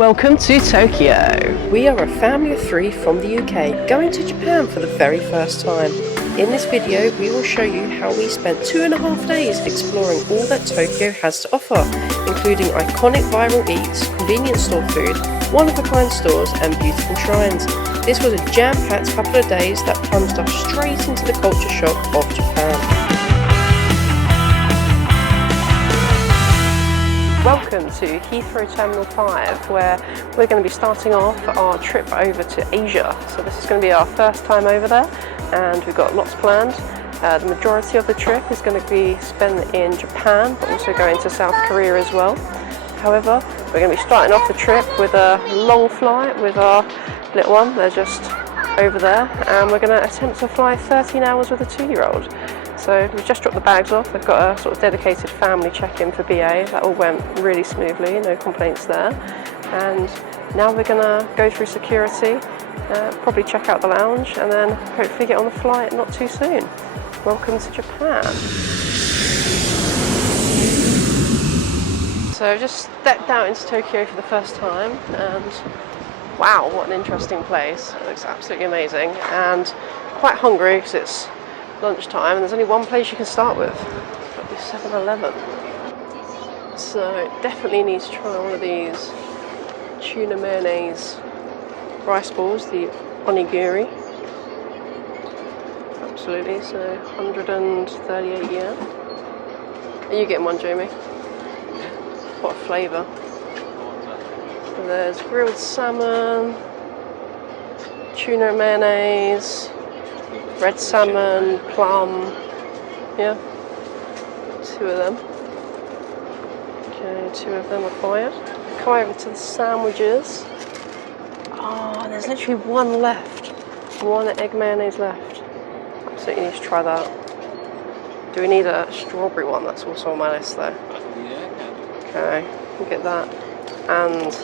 Welcome to Tokyo. We are a family of 3 from the UK going to Japan for the very first time. In this video we will show you how we spent 2.5 days exploring all that Tokyo has to offer, including iconic viral eats, convenience store food, one-of-a-kind stores and beautiful shrines. This was a jam-packed couple of days that plunged us straight into the culture shock of Japan. Welcome to Heathrow Terminal 5, where we're going to be starting off our trip over to Asia. So this is going to be our first time over there, and we've got lots planned. The majority of the trip is going to be spent in Japan, but also going to South Korea as well. However, we're going to be starting off the trip with a long flight with our little one. They're just over there, and we're going to attempt to fly 13 hours with a 2-year-old. So we've just dropped the bags off. They've got a sort of dedicated family check-in for BA. That all went really smoothly, no complaints there. And now we're going to go through security, probably check out the lounge, and then hopefully get on the flight not too soon. Welcome to Japan. So I've just stepped out into Tokyo for the first time, and wow, what an interesting place. It looks absolutely amazing, and quite hungry because it's lunchtime and there's only one place you can start with. It's got to be 7-Eleven. So definitely need to try one of these tuna mayonnaise rice balls, the onigiri. Absolutely, so 138 yen. Are you getting one, Jamie? What flavour? So there's grilled salmon, tuna mayonnaise, red salmon, plum, yeah, 2 of them. Okay, 2 of them acquired. Come over to the sandwiches. Oh, there's literally one left. One egg mayonnaise left. Absolutely need to try that. Do we need a strawberry one? That's also on my list though. Okay, we'll get that. And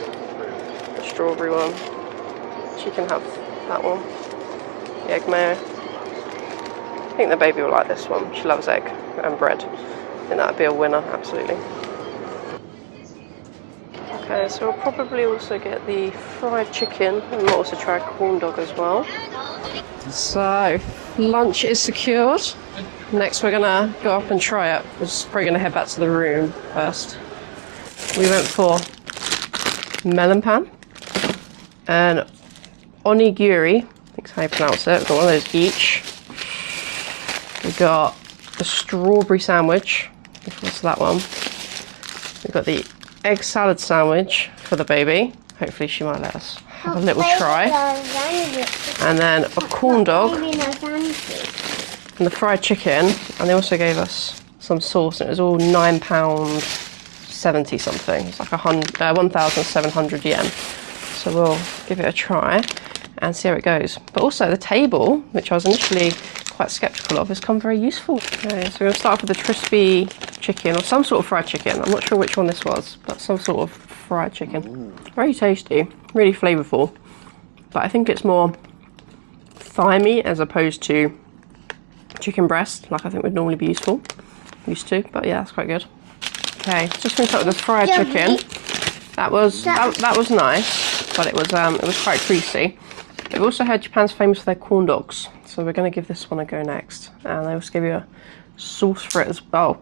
the strawberry one. She can have that one. The egg mayo. I think the baby will like this one. She loves egg and bread. I think that would be a winner, absolutely. Okay, so we'll probably also get the fried chicken, and we'll also try a corn dog as well. So, lunch is secured. Next we're gonna go up and try it. We're just probably gonna head back to the room first. We went for melon pan and onigiri, I think that's how you pronounce it. We've got one of those each. We got the strawberry sandwich, what's that one? We've got the egg salad sandwich for the baby. Hopefully she might let us have a little try. And then a corn dog and the fried chicken. And they also gave us some sauce, and it was all £9.70 something. It's like 1,700 yen. So we'll give it a try and see how it goes. But also the table, which I was initially quite skeptical of, has come very useful. Okay, so we're going to start off with the crispy chicken, or some sort of fried chicken. I'm not sure which one this was, but some sort of fried chicken. Very tasty, really flavourful, but I think it's more thigh meat as opposed to chicken breast, like I think would normally be used to, but yeah, that's quite good. Okay, just going to start with the fried chicken. That was nice, but it was quite greasy. They've also heard Japan's famous for their corn dogs, so we're going to give this one a go next. And they also give you a sauce for it as well.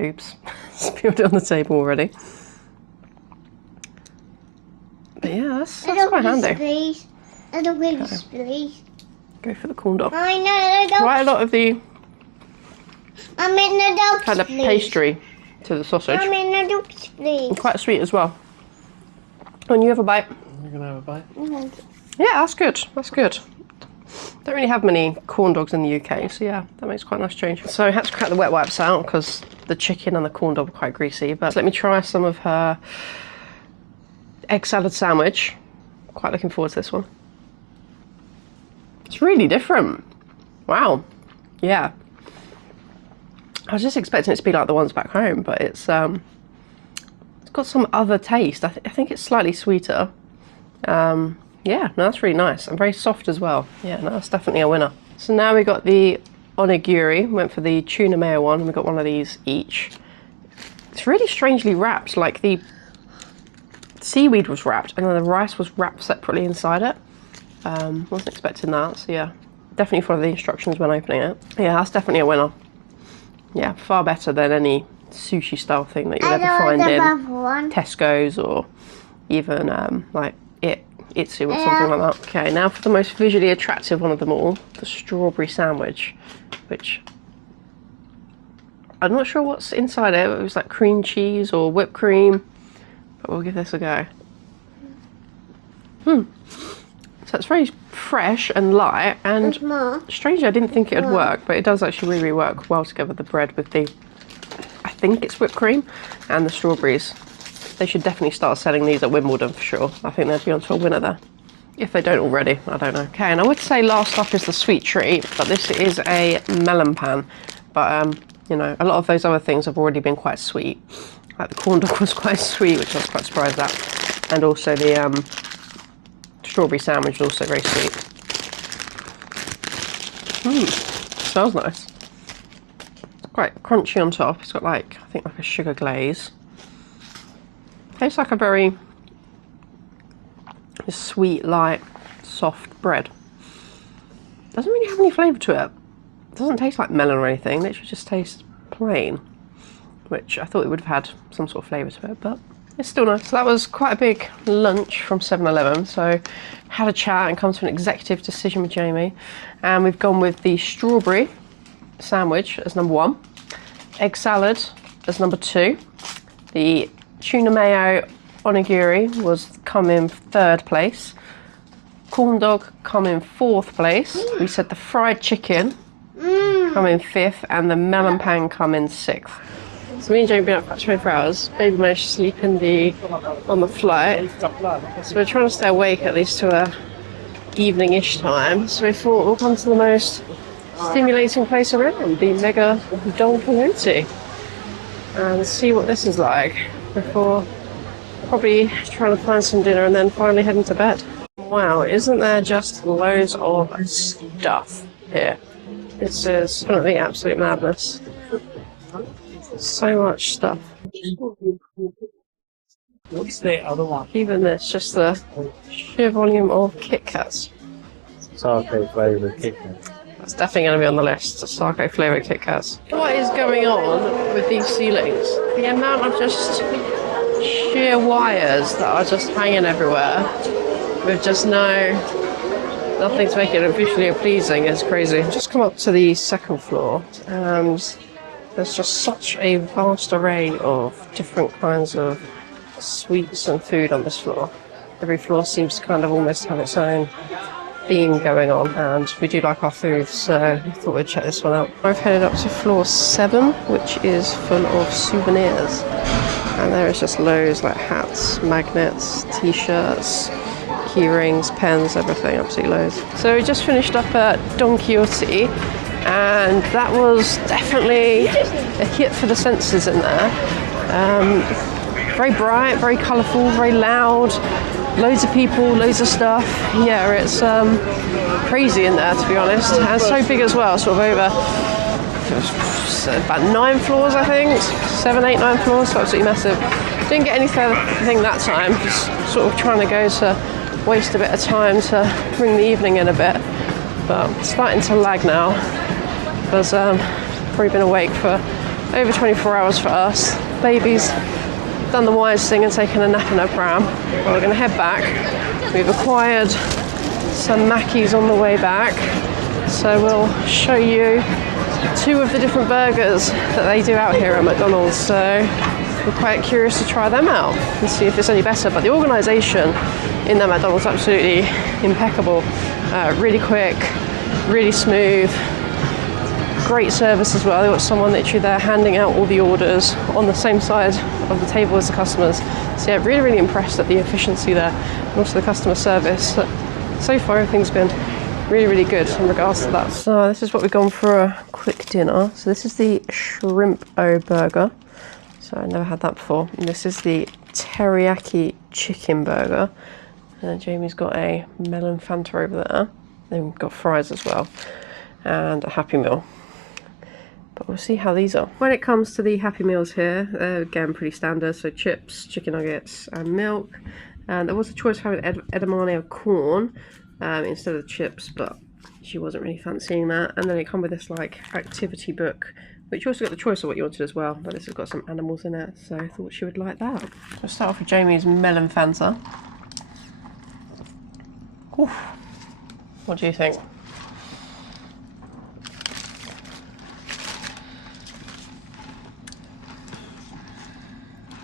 Oops, spilled it on the table already. But yeah, that's quite handy. Okay. Go for the corn dog. Quite a lot of the kind of pastry to the sausage. And quite sweet as well. And you have a bite. You're going to have a bite? Yeah, that's good. That's good. Don't really have many corn dogs in the UK, so yeah, that makes quite a nice change. So I had to crack the wet wipes out because the chicken and the corn dog were quite greasy. But let me try some of her egg salad sandwich. Quite looking forward to this one. It's really different. Wow. Yeah. I was just expecting it to be like the ones back home, but it's got some other taste. I think it's slightly sweeter. Yeah, no, that's really nice and very soft as well. Yeah, no, that's definitely a winner. So now we got the onigiri, went for the tuna mayo one, and we got one of these each. It's really strangely wrapped, like the seaweed was wrapped and then the rice was wrapped separately inside it. Wasn't expecting that, so yeah, definitely follow the instructions when opening it. Yeah, that's definitely a winner. Yeah, far better than any sushi style thing that you'll ever find in Tesco's or even like Itsu or something like that. Okay, now for the most visually attractive one of them all, the strawberry sandwich, which I'm not sure what's inside it. It was like cream cheese or whipped cream, but we'll give this a go. So it's very fresh and light, and strangely I didn't think it would work, but it does actually really work well together, the bread with the, I think it's whipped cream, and the strawberries. They should definitely start selling these at Wimbledon for sure. I think they'd be onto a winner there. If they don't already, I don't know. Okay, and I would say last up is the sweet treat, but this is a melon pan. But, you know, a lot of those other things have already been quite sweet. Like the corn dog was quite sweet, which I was quite surprised at. And also the strawberry sandwich was also very sweet. Smells nice. It's quite crunchy on top. It's got like, I think like a sugar glaze. Tastes like a very sweet, light, soft bread. Doesn't really have any flavour to it. Doesn't taste like melon or anything. Literally just tastes plain, which I thought it would have had some sort of flavour to it, but it's still nice. So that was quite a big lunch from 7-Eleven. So had a chat and come to an executive decision with Jamie, and we've gone with the strawberry sandwich as number 1, egg salad as number 2, the tuna mayo onigiri was come in 3rd place, corn dog come in 4th place. We said the fried chicken come in 5th, and the melon pan come in 6th. So me and Jamie have been up for 24 hours. Baby managed to sleep on the flight. So we're trying to stay awake at least to a evening-ish time. So we thought we'll come to the most stimulating place around, the Mega Don Quijote, and see what this is like before probably trying to find some dinner and then finally heading to bed. Wow, isn't there just loads of stuff here? This is definitely absolute madness. So much stuff. What's the other one? Even this, just the sheer volume of Kit Kats. Sake flavoured Kit Kat. That's definitely going to be on the list, the sake flavoured Kit Kats. What is going on with these ceilings? The amount of just sheer wires that are just hanging everywhere with just nothing to make it visually pleasing is crazy. Just come up to the 2nd floor, and there's just such a vast array of different kinds of sweets and food on this floor. Every floor seems to kind of almost have its own theme going on, and we do like our food, so we thought we'd check this one out. I've headed up to floor 7, which is full of souvenirs, and there is just loads like hats, magnets, t-shirts, key rings, pens, everything, absolutely loads. So we just finished up at Don Quijote, and that was definitely a hit for the senses in there. Very bright, very colourful, very loud, loads of people, loads of stuff. Yeah, it's crazy in there, to be honest, and so big as well, sort of over about 9 floors, I think, 7, 8, 9 floors, so absolutely massive. Didn't get any further thing that time, just sort of trying to go to waste a bit of time to bring the evening in a bit, but it's starting to lag now, because probably been awake for over 24 hours for us. Baby's done the wise thing and taken a nap in her pram. Well, we're going to head back. We've acquired some Mackies on the way back, so we'll show you 2 of the different burgers that they do out here at McDonald's, so we're quite curious to try them out and see if it's any better. But the organisation in that McDonald's is absolutely impeccable. Really quick, really smooth, great service as well. They've got someone literally there handing out all the orders on the same side of the table as the customers. So yeah, really, really impressed at the efficiency there and also the customer service. So far everything's been really, really good in regards to that. So this is what we've gone for a quick dinner. So this is the shrimp-o burger. So I never had that before. And this is the teriyaki chicken burger. And then Jamie's got a melon Fanta over there. Then we've got fries as well. And a Happy Meal. But we'll see how these are. When it comes to the Happy Meals here, again, pretty standard. So chips, chicken nuggets, and milk. And there was a choice of having edamame or corn instead of the chips, but she wasn't really fancying that. And then it come with this like activity book, which you also got the choice of what you wanted as well, but this has got some animals in it, so I thought she would like that. Let's start off with Jamie's melon Fanta. Oof. What do you think?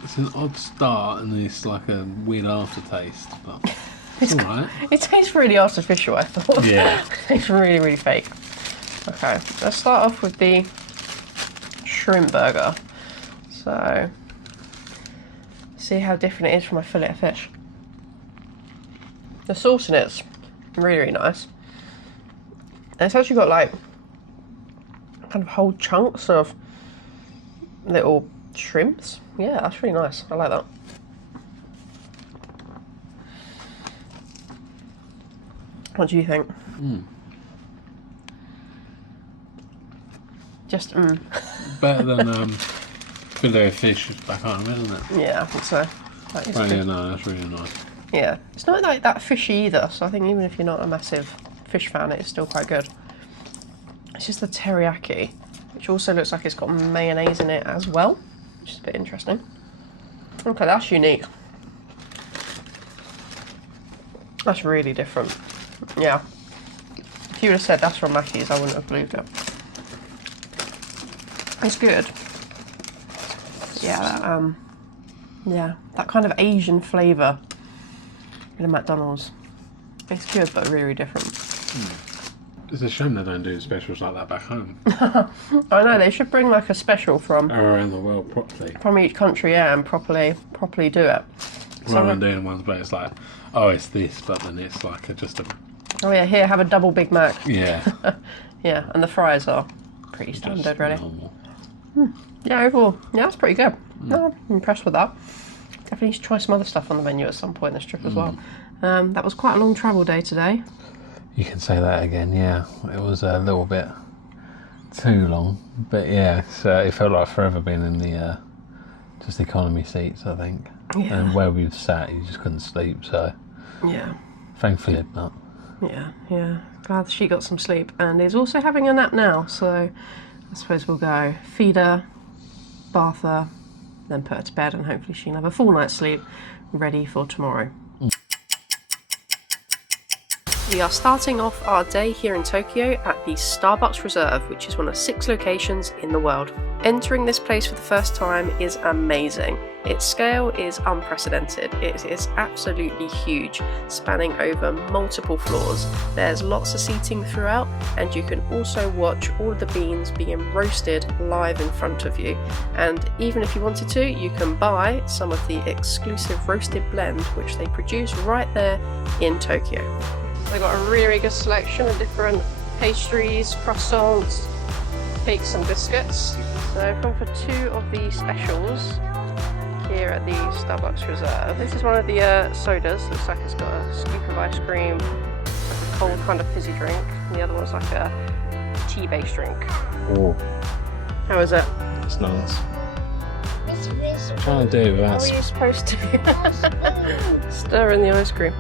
It's an odd start and it's like a weird aftertaste, but it's alright. It tastes really artificial, I thought. Yeah. It's really, really fake. Okay, let's start off with the shrimp burger. So, see how different it is from my fillet of fish. The sauce in it's really, really nice. And it's actually got like kind of whole chunks of little shrimps. Yeah, that's really nice. I like that. What do you think? Just Better than fillet of fish back home, isn't it? Yeah, I think so. That is Oh, good. yeah, no, that's really nice. Yeah, it's not like that fishy either, so I think even if you're not a massive fish fan, it's still quite good. It's just the teriyaki, which also looks like it's got mayonnaise in it as well, which is a bit interesting. Okay, that's unique. That's really different. Yeah. If you would have said that's from Mackey's, I wouldn't have believed it. It's good. Yeah, that kind of Asian flavour in a McDonald's. It's good, but really different. It's a shame they don't do specials like that back home. I know, they should bring like a special from Around the world properly. from each country, yeah, and properly do it. Rather than doing ones where it's like, oh, it's this, but then it's like just a... Oh yeah, here, have a double Big Mac. Yeah. Yeah, and the fries are pretty standard, just really. normal. Yeah, overall, yeah, that's pretty good. No, I'm impressed with that. Definitely need to try some other stuff on the menu at some point in this trip as well. That was quite a long travel day today. You can say that again, yeah. It was a little bit too long, but yeah, it felt like forever being in the just economy seats, I think. Yeah. And where we've sat, you just couldn't sleep, so Yeah. thankfully not. Yeah. Glad she got some sleep and is also having a nap now, so I suppose we'll go feed her, bath her, then put her to bed and hopefully she can have a full night's sleep ready for tomorrow. We are starting off our day here in Tokyo at the Starbucks Reserve, which is one of 6 locations in the world. Entering this place for the first time is amazing. Its scale is unprecedented. It is absolutely huge, spanning over multiple floors. There's lots of seating throughout, and you can also watch all of the beans being roasted live in front of you. And even if you wanted to, you can buy some of the exclusive roasted blend, which they produce right there in Tokyo. They've got a really good selection of different pastries, croissants, cakes and biscuits. So I've gone for 2 of the specials here at the Starbucks Reserve. This is one of the sodas. Looks like it's got a scoop of ice cream, like a cold kind of fizzy drink. And the other one's like a tea-based drink. Oh, How is it? it's nice. I'm trying to do it How without... are you supposed to stir in the ice cream?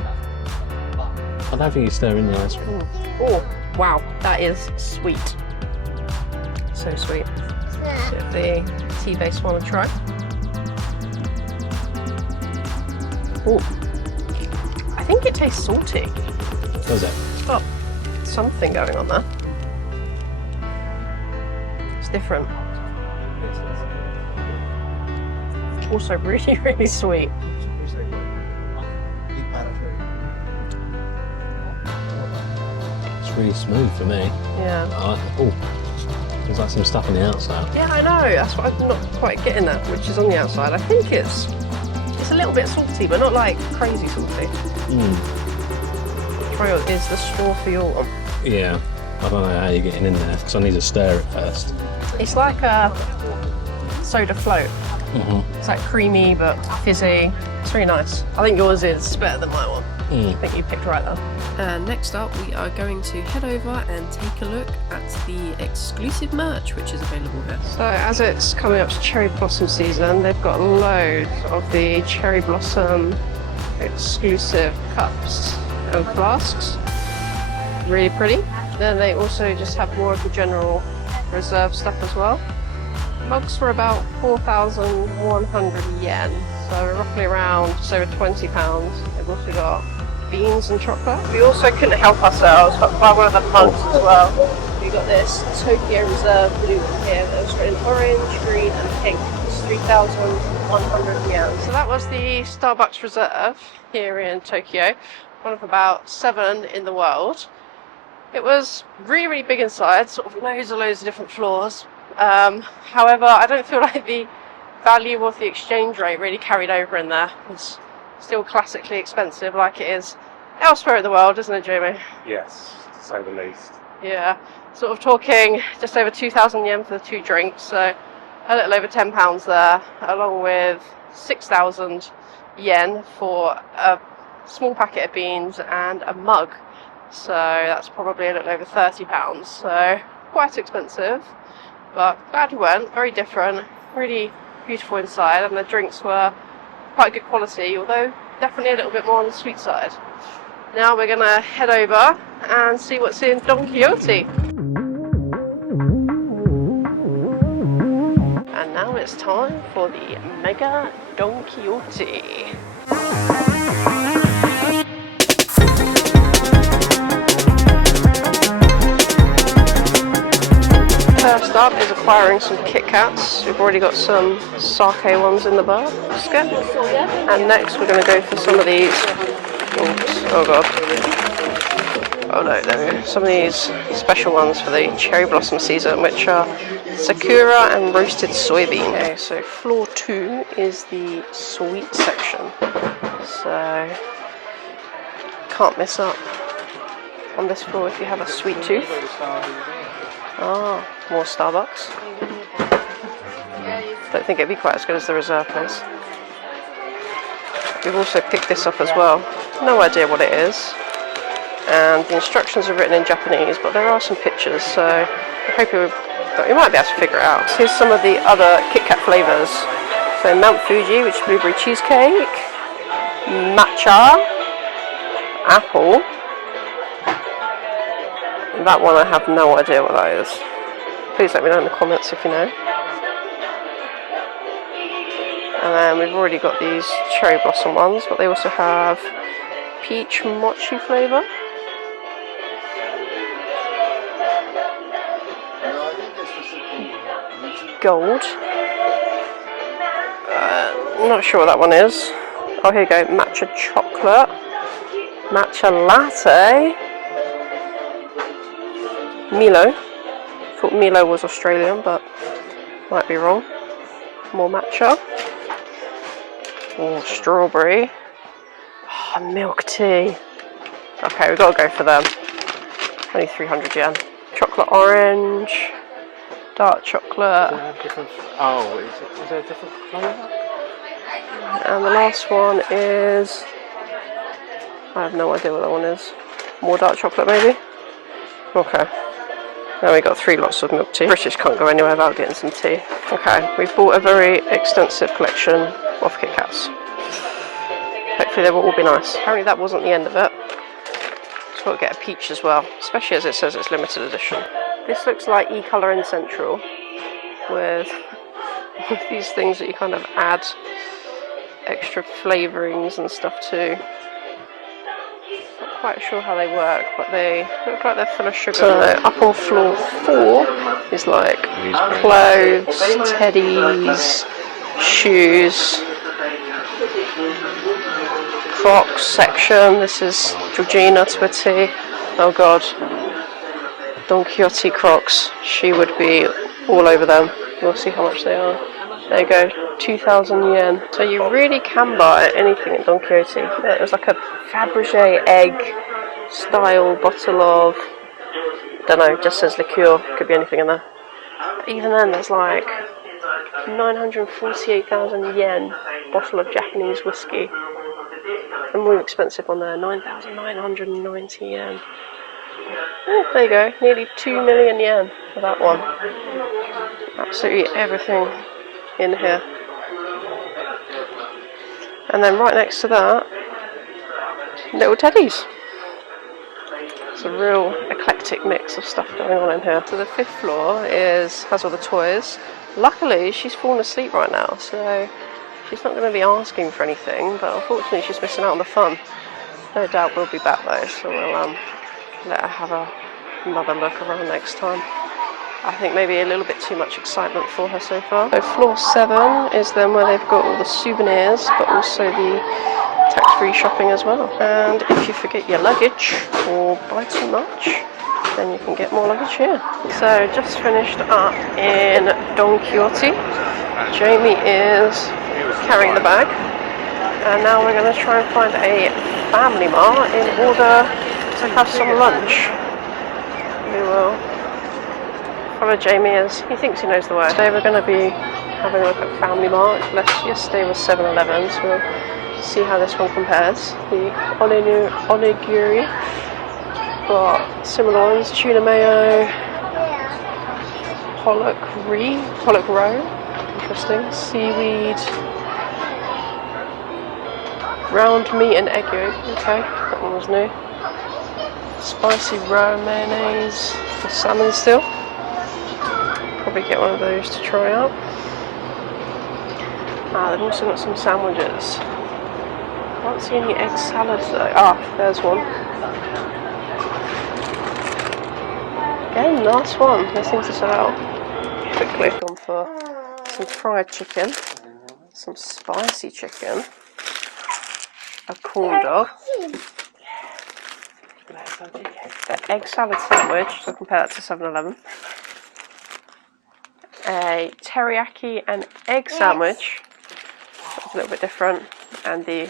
I don't think you stir in the ice cream. Oh, wow, that is sweet. So sweet. Give the tea-based one a try. Oh, I think it tastes salty. Does it? It's got something going on there. It's different. Also really, really sweet. It's really smooth for me. Yeah. Oh, there's like some stuff on the outside. Yeah, I know. That's what I'm not quite getting at, which is on the outside. I think it's a little bit salty, but not like crazy salty. Try out is the straw for your one. Yeah, I don't know how you're getting in there because I need to stir it first. It's like a soda float. It's like creamy but fizzy. It's really nice. I think yours is better than my one. I think you picked right there. And next up, we are going to head over and take a look at the exclusive merch which is available here. So as it's coming up to cherry blossom season, they've got loads of the cherry blossom exclusive cups and flasks. Really pretty. Then they also just have more of the general reserve stuff as well. Mugs for about 4,100 yen, so roughly around just over £20. They've also got beans and chocolate. We also couldn't help ourselves but buy one of the mugs as well. We got this Tokyo Reserve blue one here that was written orange, green and pink. It's 3,100 yen. So that was the Starbucks Reserve here in Tokyo, one of about 7 in the world. It was really, really big inside, sort of loads of different floors. However, I don't feel like the value of the exchange rate really carried over in there. It's still classically expensive like it is elsewhere in the world, isn't it, Jamie? Yes, to say the least. Yeah, sort of talking just over 2,000 yen for the 2 drinks, so a little over £10 there, along with 6,000 yen for a small packet of beans and a mug. So that's probably a little over £30, so quite expensive, but glad we went. Very different, really beautiful inside, and the drinks were quite good quality, although definitely a little bit more on the sweet side. Now we're going to head over and see what's in Don Quijote. And now it's time for the Mega Don Quijote. First up is acquiring some Kit Kats. We've already got some sake ones in the basket. And next we're going to go for some of these. Oops, oh god. Oh no, there we go. Some of these special ones for the cherry blossom season, which are Sakura and roasted soybean. Okay, so floor 2 is the sweet section. So can't miss up on this floor if you have a sweet tooth. Ah, more Starbucks. Don't think it'd be quite as good as the reserve place. We've also picked this up as well. No idea what it is. And the instructions are written in Japanese, but there are some pictures, so I'm hoping we might be able to figure it out. Here's some of the other Kit Kat flavours. So Mount Fuji, which is blueberry cheesecake, matcha, apple. That one I have no idea what that is. Please let me know in the comments if you know. And then we've already got these cherry blossom ones, but they also have peach mochi flavour. Gold. Not sure what that one is. Oh, here you go. Matcha chocolate. Matcha latte. Milo. Thought Milo was Australian, but might be wrong. More matcha. Oh, strawberry. Oh, milk tea. Okay, we've got to go for them. Only 300 yen. Chocolate orange. Dark chocolate. Oh, is there a different flavour? And the last one is... I have no idea what that one is. More dark chocolate, maybe? Okay. Now we got 3 lots of milk tea. British can't go anywhere without getting some tea. Okay, we've bought a very extensive collection of Kit Kats. Hopefully they will all be nice. Apparently that wasn't the end of it. Just got to get a peach as well, especially as it says it's limited edition. This looks like e-colour in Central with these things that you kind of add extra flavourings and stuff to. Not quite sure how they work, but they look like they're full of sugar. So up on floor 4 is like clothes, teddies, shoes, Crocs section. This is Georgina to a T. Oh god. Don Quijote Crocs. She would be all over them. We'll see how much they are. There you go, 2,000 yen. So you really can buy anything at Don Quijote. There's like a Fabergé egg style bottle of, don't know, just says liqueur. Could be anything in there. But even then, there's like 948,000 yen bottle of Japanese whiskey. a more expensive one there, 9,990 yen. Oh, there you go, nearly 2 million yen for that one. Absolutely everything in here. And then right next to that, little teddies. It's a real eclectic mix of stuff going on in here. So the 5th floor has all the toys. Luckily, she's fallen asleep right now, so she's not going to be asking for anything, but unfortunately she's missing out on the fun. No doubt we'll be back though, so we'll let her have another look around next time. I think maybe a little bit too much excitement for her so far. So floor 7 is then where they've got all the souvenirs, but also the tax-free shopping as well. And if you forget your luggage or buy too much, then you can get more luggage here. So just finished up in Don Quijote. Jamie is carrying the bag, and now we're going to try and find a family mart in order to have some lunch. We will follow Jamie as he thinks he knows the way. Today we're going to be having a look at Family Mart. Yesterday was 7-Eleven, so we'll see how this one compares. The onigiri, got similar ones, tuna mayo, pollock roe, interesting, seaweed, round meat and egg yolk, okay, that one was new. Spicy roe mayonnaise for salmon still. Probably get one of those to try out. They've also got some sandwiches. Can't see any egg salads though. There's one. Again, last one. They seem to sell out quickly. Gone for some fried chicken, some spicy chicken, a corn dog, the egg salad sandwich, so compare that to 7-Eleven. A teriyaki and egg sandwich, that's a little bit different, and the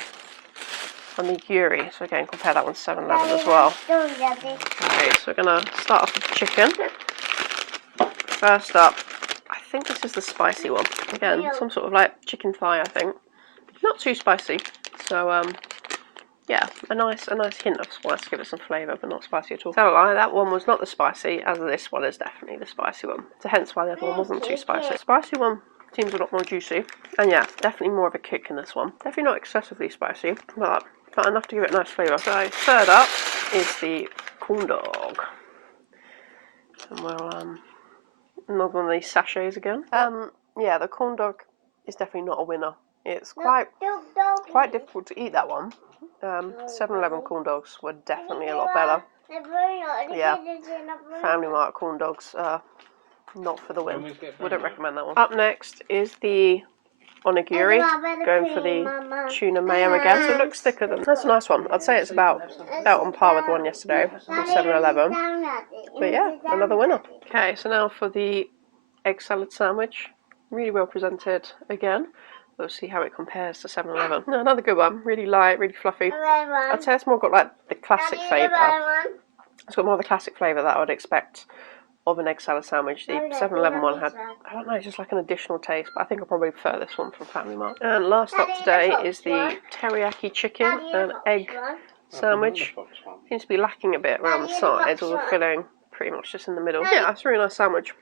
onigiri, so again compare that one to 7-Eleven as well. Okay, so we're going to start off with the chicken. First up, I think this is the spicy one. Again, some sort of like chicken thigh, I think. Not too spicy, so yeah, a nice hint of spice to give it some flavour, but not spicy at all. Don't lie, that one was not the spicy, as this one is definitely the spicy one. So hence why the other one wasn't too spicy. The spicy one seems a lot more juicy, and yeah, definitely more of a kick in this one. Definitely not excessively spicy, but enough to give it a nice flavour. So third up is the corn dog. And we'll another one of these sachets again. Yeah, the corn dog is definitely not a winner. It's quite difficult to eat that one. 7-Eleven corn dogs were definitely a lot better. Yeah, Family Mart corn dogs not for the win. Wouldn't recommend that one. Up next is the onigiri, going for the tuna mayo again. So it looks thicker than. That's a nice one. I'd say it's about on par with the one yesterday from 7-Eleven. But yeah, another winner. Okay, so now for the egg salad sandwich. Really well presented again. We'll see how it compares to 7-Eleven. No, another good one. Really light, really fluffy. I'd say it's more got like the classic flavour. It's got more of the classic flavour that I would expect of an egg salad sandwich. The 7-Eleven one had, I don't know, just like an additional taste, but I think I'll probably prefer this one from Family Mart. And last up today is the teriyaki chicken and egg sandwich. Seems to be lacking a bit around the sides, or the filling pretty much just in the middle. Yeah, it's a really nice sandwich.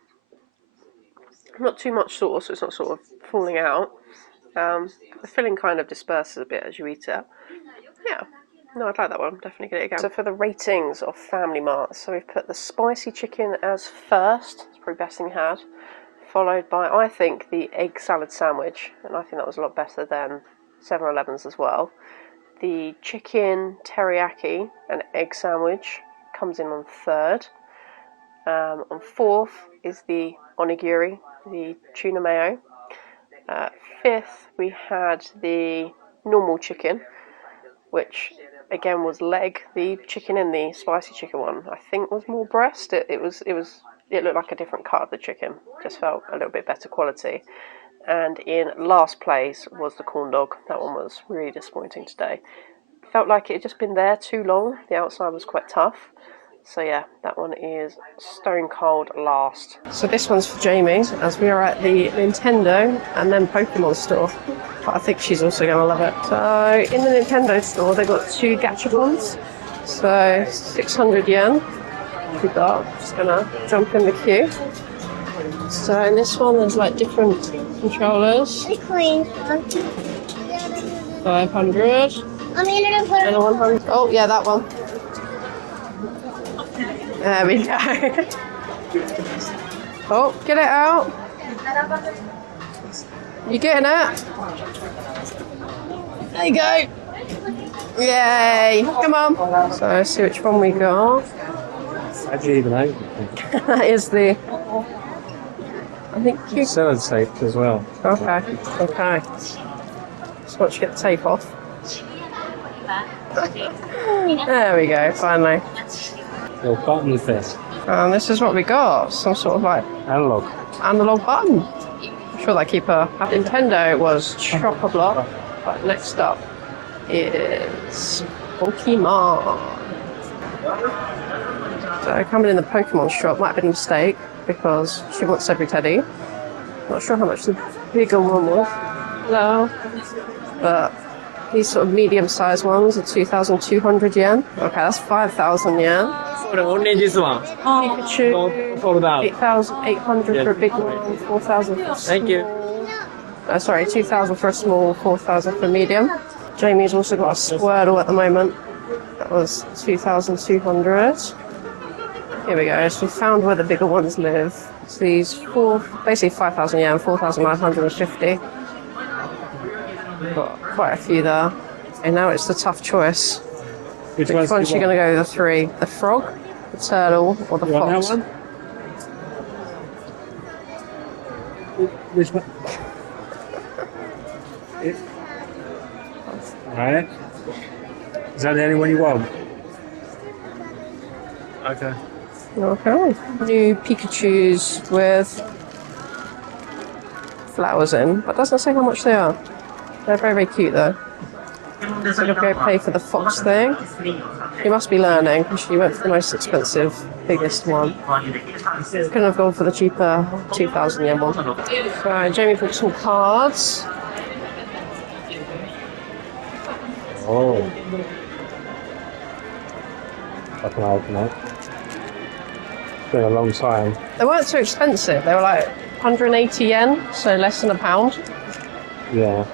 Not too much sauce, so it's not sort of falling out. The filling kind of disperses a bit as you eat it. Yeah, no, I'd like that one. Definitely get it again. So for the ratings of Family Mart, so we've put the spicy chicken as first. It's probably best thing had. Followed by, I think, the egg salad sandwich, and I think that was a lot better than 7-Eleven's as well. The chicken teriyaki and egg sandwich comes in on third. On fourth is the onigiri, the tuna mayo. Fifth, we had the normal chicken, which again was leg. The chicken in the spicy chicken one, I think, was more breast. It looked like a different cut of the chicken. Just felt a little bit better quality. And in last place was the corn dog. That one was really disappointing today. Felt like it had just been there too long. The outside was quite tough. So yeah, that one is stone cold last. So this one's for Jamie, as we are at the Nintendo and then Pokemon store. But I think she's also going to love it. So in the Nintendo store, they've got 2 gachapons. So 600 yen. We got. Just going to jump in the queue. So in this one, there's like different controllers. 500 and a 100. Oh yeah, that one. There we go. Oh, get it out. You getting it? There you go. Yay. Come on. So let's see which one we got. Actually, even open. That is the... I think you... Sellotape as well. Okay. Okay. So once you get the tape off. There we go, finally. Little button there. And this is what we got. Some sort of like analog button. I'm sure they keep a... Nintendo was chock-a-block. But next up is Pokémon. So coming in the Pokémon shop might have been a mistake because she wants every teddy. Not sure how much the bigger one was. No. But these sort of medium-sized ones are 2,200 yen. Okay, that's 5,000 yen. Pikachu, 8,800 for a big one, 4,000 for a small. Thank you. Sorry, 2,000 for a small, 4,000 for a medium. Jamie's also got a Squirtle at the moment. That was 2,200. Here we go. So we found where the bigger ones live. So these basically 5,000 yen, 4,950. Got quite a few there. And now it's the tough choice. Which one's she going to go with? The 3? The frog, the turtle, or the fox? That one? Which one? Alright. Is that the only one you want? Okay. Okay. New Pikachus with flowers in, but doesn't say how much they are. They're very, very cute though. So I'm going to go pay for the fox thing. You must be learning because she went for the most expensive, biggest one. Couldn't have gone for the cheaper 2,000 yen one. So Jamie put some cards. Oh. I can open it. It's been a long time. They weren't too expensive. They were like 180 yen, so less than £1. Yeah.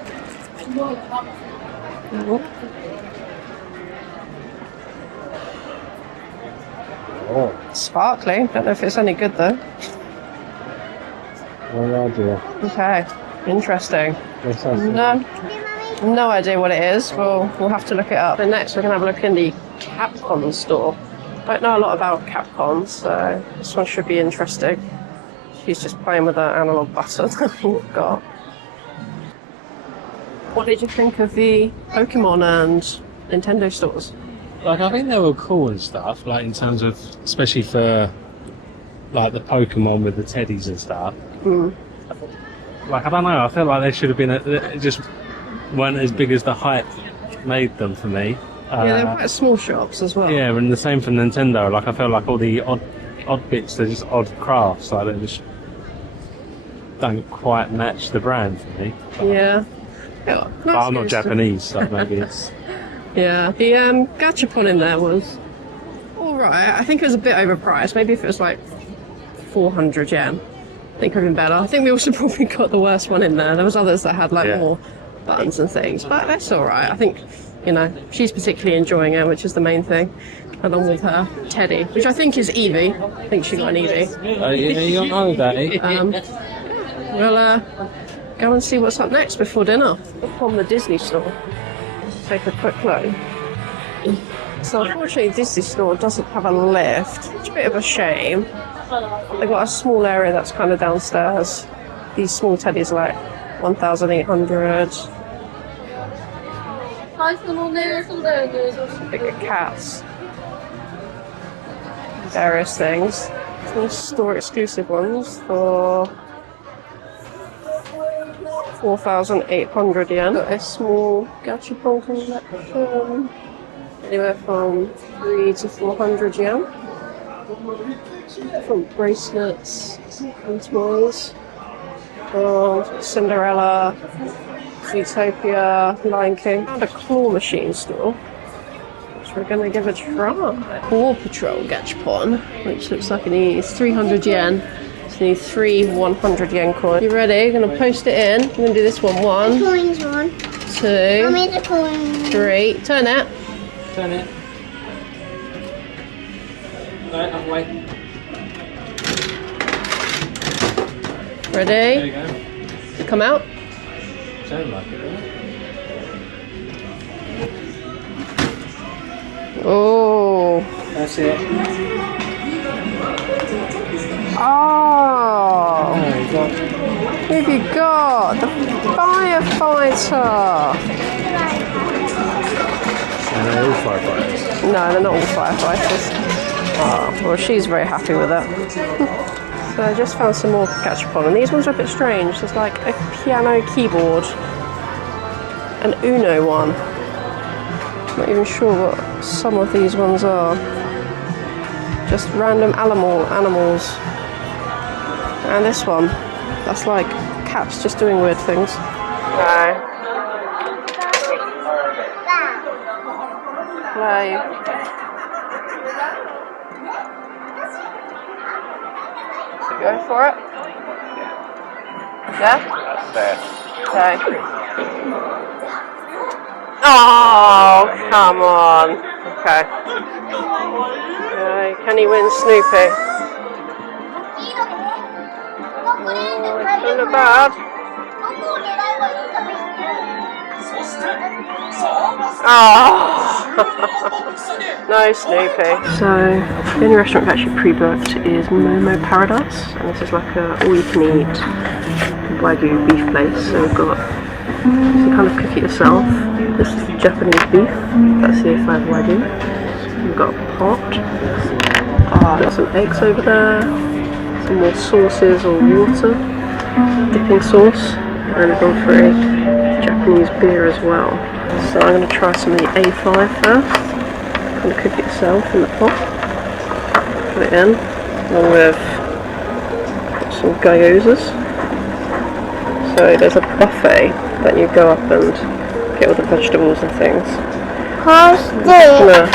Oh. Sparkly. Don't know if it's any good though. No idea. Okay. Interesting. No idea what it is. We'll have to look it up. And next we're going to have a look in the Capcom store. Don't know a lot about Capcom, so this one should be interesting. She's just playing with an analog button that we've got. What did you think of the Pokemon and Nintendo stores? Like, I think they were cool and stuff, like in terms of, especially for like the Pokemon with the teddies and stuff. Mm. Like, I don't know, I feel like they should have been, just weren't as big as the hype made them for me. Yeah, they're quite small shops as well. Yeah, and the same for Nintendo. Like, I feel like all the odd bits, they're just odd crafts. Like, they just don't quite match the brand for me. Yeah. But I'm not Japanese, so maybe it's... Yeah, the Gachapon in there was alright. I think it was a bit overpriced. Maybe if it was like 400 yen, I think it would have been better. I think we also probably got the worst one in there. There was others that had like more buttons and things, but that's alright. I think, you know, she's particularly enjoying it, which is the main thing, along with her Teddy, which I think is Eevee. I think she got an Eevee. You don't know that, We'll go and see what's up next before dinner. From the Disney store. Take a quick look. So unfortunately Disney store doesn't have a lift. It's a bit of a shame. They've got a small area that's kind of downstairs. These small teddies are like 1,800. Bigger cats. Various things. Some store exclusive ones for 4,800 yen. Got a small Gachapon collection. Anywhere from 300 to 400 yen. Different bracelets and toys. Cinderella, Zootopia, Lion King. Found a claw machine store, which we're going to give a try. Paw Patrol Gachapon, which looks like it needs 300 yen. So you need 3 100 yen coins. You ready? You're going to post it in. You're going to do this one. 1, Coins one. 2, I made a coin. 3. Turn it. Turn it. No, I'm waiting. Ready? There you go. Come out. Sound like it, doesn't it? Oh. That's it. Oh. Oh, you got Who have you got? The firefighter. and they're all firefighters. No, they're not all firefighters. Oh, well, she's very happy with it. So I just found some more Gachapon, and these ones are a bit strange. There's like a piano keyboard, an Uno one. Not even sure what some of these ones are. Just random animals. And this one, that's like cats just doing weird things. No. Play. Go for it. Yeah? Okay. Oh, come on. Okay. Can he win Snoopy? Oh, it doesn't look bad. Oh, no Snoopy. So, the only restaurant we've actually pre-booked is MoMo Paradise, and this is like a all-you-can-eat Wagyu beef place. So we've got, so you kind of cook it yourself. This is the Japanese beef, that's the A5 Wagu. We've got a pot, got some eggs over there, some more sauces or water, dipping sauce, and we've gone for a Japanese beer as well. So I'm going to try some of the A5 first. Kind of cook it yourself in the pot. Put it in, along with some gyozas. So there's a buffet that you go up and get all the vegetables and things. I'm gonna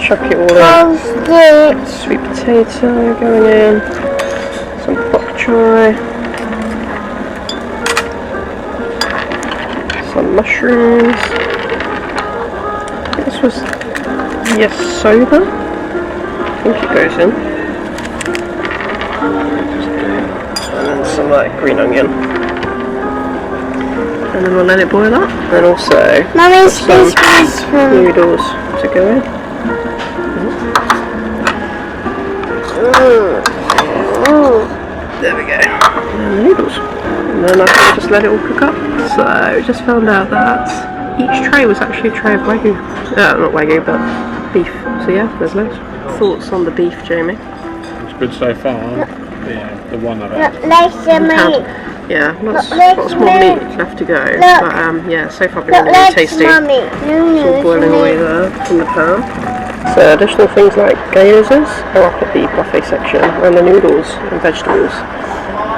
chuck it all in. Sweet potato going in. Some bok choy. Some mushrooms. This was yasoba. I think it goes in. And then some like green onion. And then we'll let it boil up. And also some noodles to go in. There we go. And the noodles. And then I can just let it all cook up. So I just found out that each tray was actually a tray of Wagyu. Not Wagyu, but beef. So yeah, there's loads. Thoughts on the beef, Jamie? It's good so far. Yeah, the one I've had. Yeah, lots more meat left to go. But yeah, so far been really tasty. It's all boiling away there from the pan. So additional things like gyozas are up at the buffet section, and the noodles and vegetables.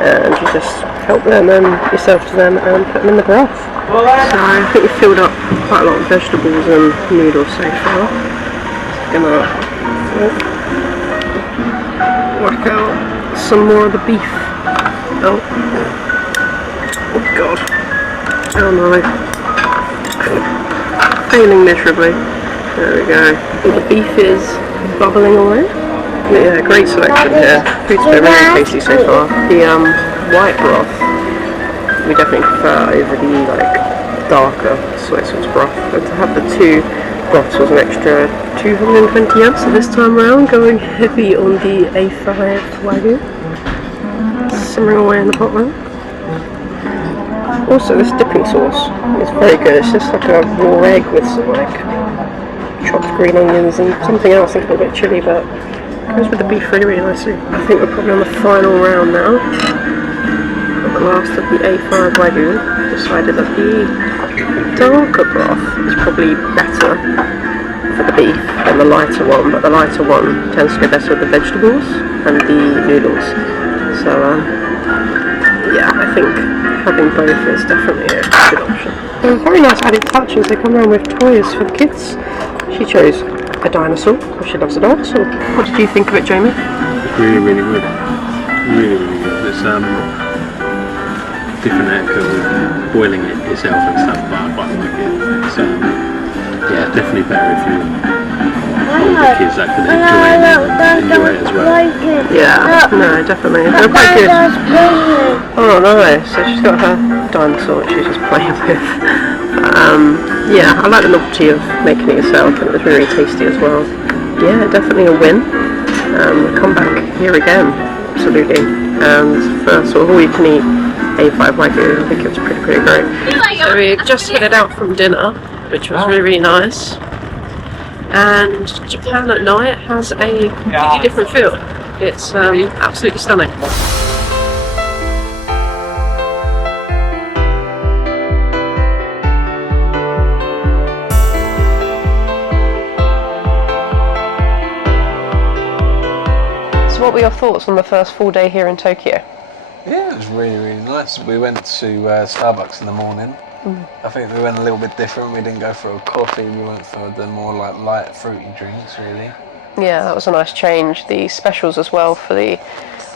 And you just help them and yourself to them and put them in the broth. So I think we've filled up quite a lot of vegetables and noodles so far. Gonna whack out some more of the beef. Oh god. Oh no. Failing miserably. There we go. The beef is bubbling away. Yeah, great selection here. Food's been really tasty so far. The white broth we definitely prefer over the darker soy sauce broth. And to have the two broths was an extra 220 yen. So this time around, going heavy on the A5 Wagu. Simmering away in the pot there. Also, this dipping sauce is very good. It's just like a raw egg with some chopped green onions and something else. I think a little bit chilli, but it goes with the beef really, really nicely. I think we're probably on the final round now. Got the last of the A5 Wagu. Decided that the darker broth is probably better for the beef than the lighter one, but the lighter one tends to go better with the vegetables and the noodles. So yeah, I think having both is definitely a good option. Very nice added touches. They come around with toys for the kids. She chose a dinosaur, because she loves a dinosaur. What did you think of it, Jamie? It's really, really good. Really, really good. It's different outcome with boiling it yourself and stuff, but I quite like it. It's yeah, definitely better if you older kids that can enjoy it as well. Yeah, no, definitely. They're quite good. Oh no, so she's got her dinosaur which she's just playing with. Yeah, I like the novelty of making it yourself, and it was really tasty as well. Yeah, definitely a win. We'll come back here again, absolutely. And for sort of all you can eat A5 Wagu, I think it was pretty great. So we just headed out from dinner, which was really nice. And Japan at night has a completely different feel. It's absolutely stunning. So what were your thoughts on the first full day here in Tokyo? Yeah, it was really, really nice. We went to Starbucks in the morning. I think we went a little bit different. We didn't go for a coffee, we went for the more like light fruity drinks, really. Yeah, that was a nice change. The specials as well for the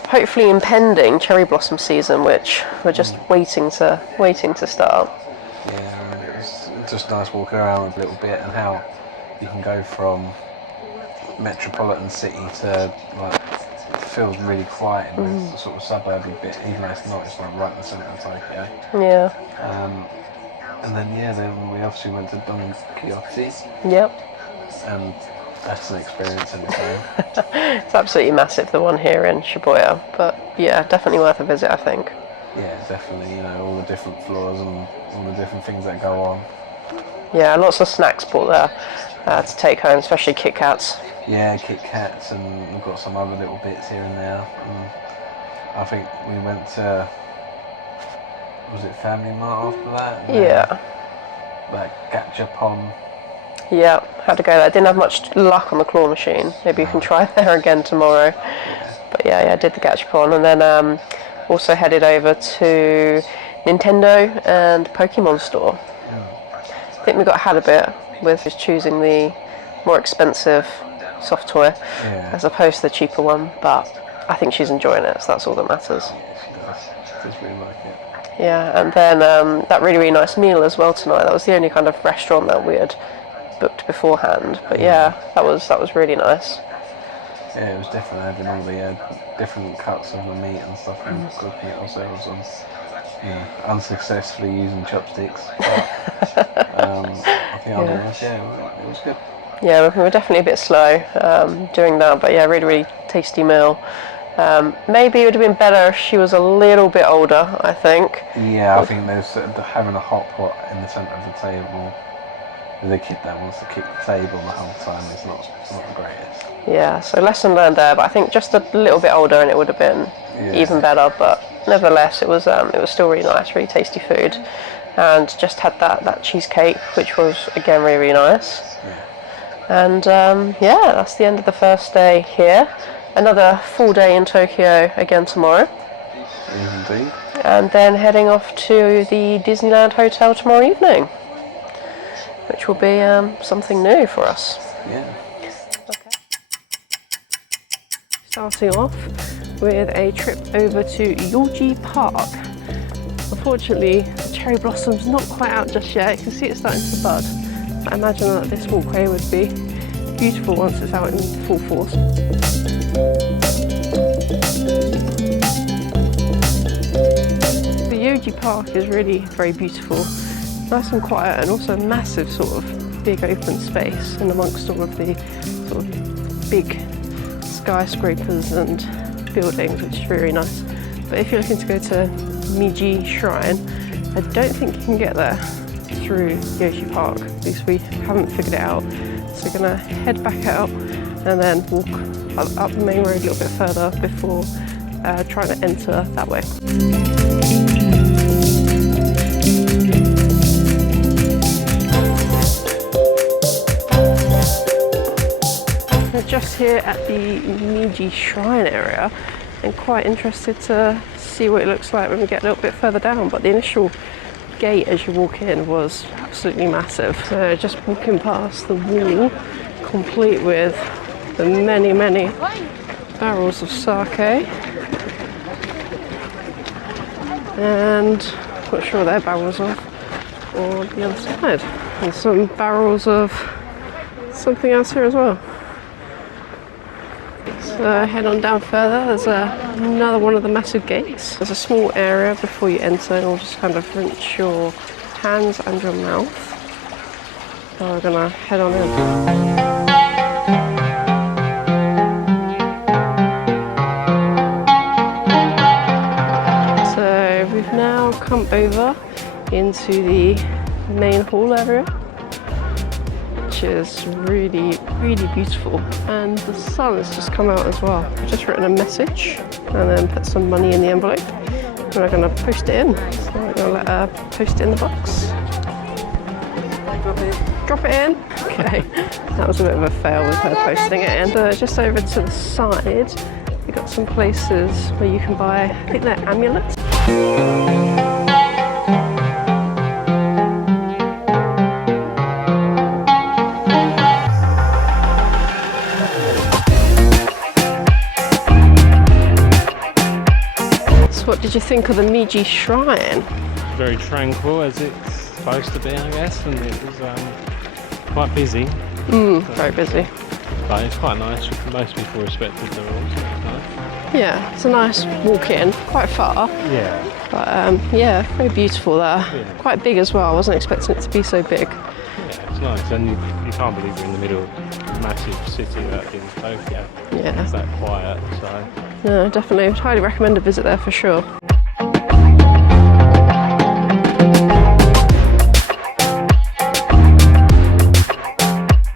hopefully impending cherry blossom season, which we're just waiting to start. Yeah, and it was just nice walking around a little bit, and how you can go from metropolitan city to like it feels really quiet in the sort of suburby bit, even though it's not. It's like right in the centre of Tokyo. Yeah. And then then we obviously went to Don Quijote. Yep. And that's an experience in its own. It's absolutely massive, the one here in Shibuya, but yeah, definitely worth a visit, I think. Yeah, definitely. You know, all the different floors and all the different things that go on. Yeah, lots of snacks bought there to take home, especially Kit Kats. Yeah, Kit Kats, and we've got some other little bits here and there. And I think we went to, was it Family Mart after that? Yeah. Like Gacha. Yeah, had to go there. Didn't have much luck on the claw machine. Maybe you can try there again tomorrow. Yeah. But yeah, I did the Gachapon, and then also headed over to Nintendo and Pokémon store. I think we got had a bit with just choosing the more expensive soft toy as opposed to the cheaper one, but I think she's enjoying it, so that's all that matters. Yeah, she does. She does really like it. Yeah, and then that really nice meal as well tonight. That was the only kind of restaurant that we had booked beforehand, but yeah, that was really nice. Yeah, it was different having all the different cuts of the meat and stuff and cooking it ourselves on. Unsuccessfully using chopsticks. But, I think otherwise, it was good. Yeah, we were definitely a bit slow doing that, but yeah, really tasty meal. Maybe it would have been better if she was a little bit older, I think. Yeah, I think there's having a hot pot in the centre of the table with a kid that wants to kick the table the whole time is not the greatest. Yeah, so lesson learned there, but I think just a little bit older and it would have been even better, but nevertheless it was still really nice, really tasty food. And just had that cheesecake, which was again really nice. And yeah, that's the end of the first day here. Another full day in Tokyo again tomorrow. Indeed. And then heading off to the Disneyland Hotel tomorrow evening, which will be something new for us. Yeah. Okay. Starting off with a trip over to Yoyogi Park. Unfortunately, the cherry blossom's not quite out just yet. You can see it starting to bud. I imagine that this walkway would be beautiful once it's out in full force. The Yoyogi Park is really very beautiful, nice and quiet, and also a massive sort of big open space in amongst all of the sort of big skyscrapers and buildings, which is really nice. But if you're looking to go to Meiji Shrine, I don't think you can get there through Yoyogi Park, at least we haven't figured it out. So we're going to head back out and then walk up the main road a little bit further before trying to enter that way. just here at the Meiji Shrine area and quite interested to see what it looks like when we get a little bit further down, but the initial gate as you walk in was absolutely massive. So just walking past the wall, complete with the many barrels of sake, and not sure they're barrels of, or the other side, and some barrels of something else here as well. So head on down further, there's another one of the massive gates. There's a small area before you enter, and you'll just kind of rinse your hands and your mouth. So we're gonna head on in. So we've now come over into the main hall area, which is really beautiful, and the sun has just come out as well. I've just written a message and then put some money in the envelope, and we're going to post it in. So we're going to let her post it in the box. Drop it in. Okay, that was a bit of a fail with her posting it in. So just over to the side, we've got some places where you can buy, I think they're amulets. What did you think of the Meiji Shrine? Very tranquil, as it's supposed to be, I guess, and it was quite busy. Very busy. But it's quite nice. Most people respected the rules. So it's nice. Yeah, it's a nice walk in, quite far. Yeah. But yeah, very beautiful there. Yeah. Quite big as well. I wasn't expecting it to be so big. Yeah, it's nice, and you can't believe you're in the middle of a massive city that is Tokyo. Yeah. It's that quiet, so. No, definitely. I'd highly recommend a visit there for sure.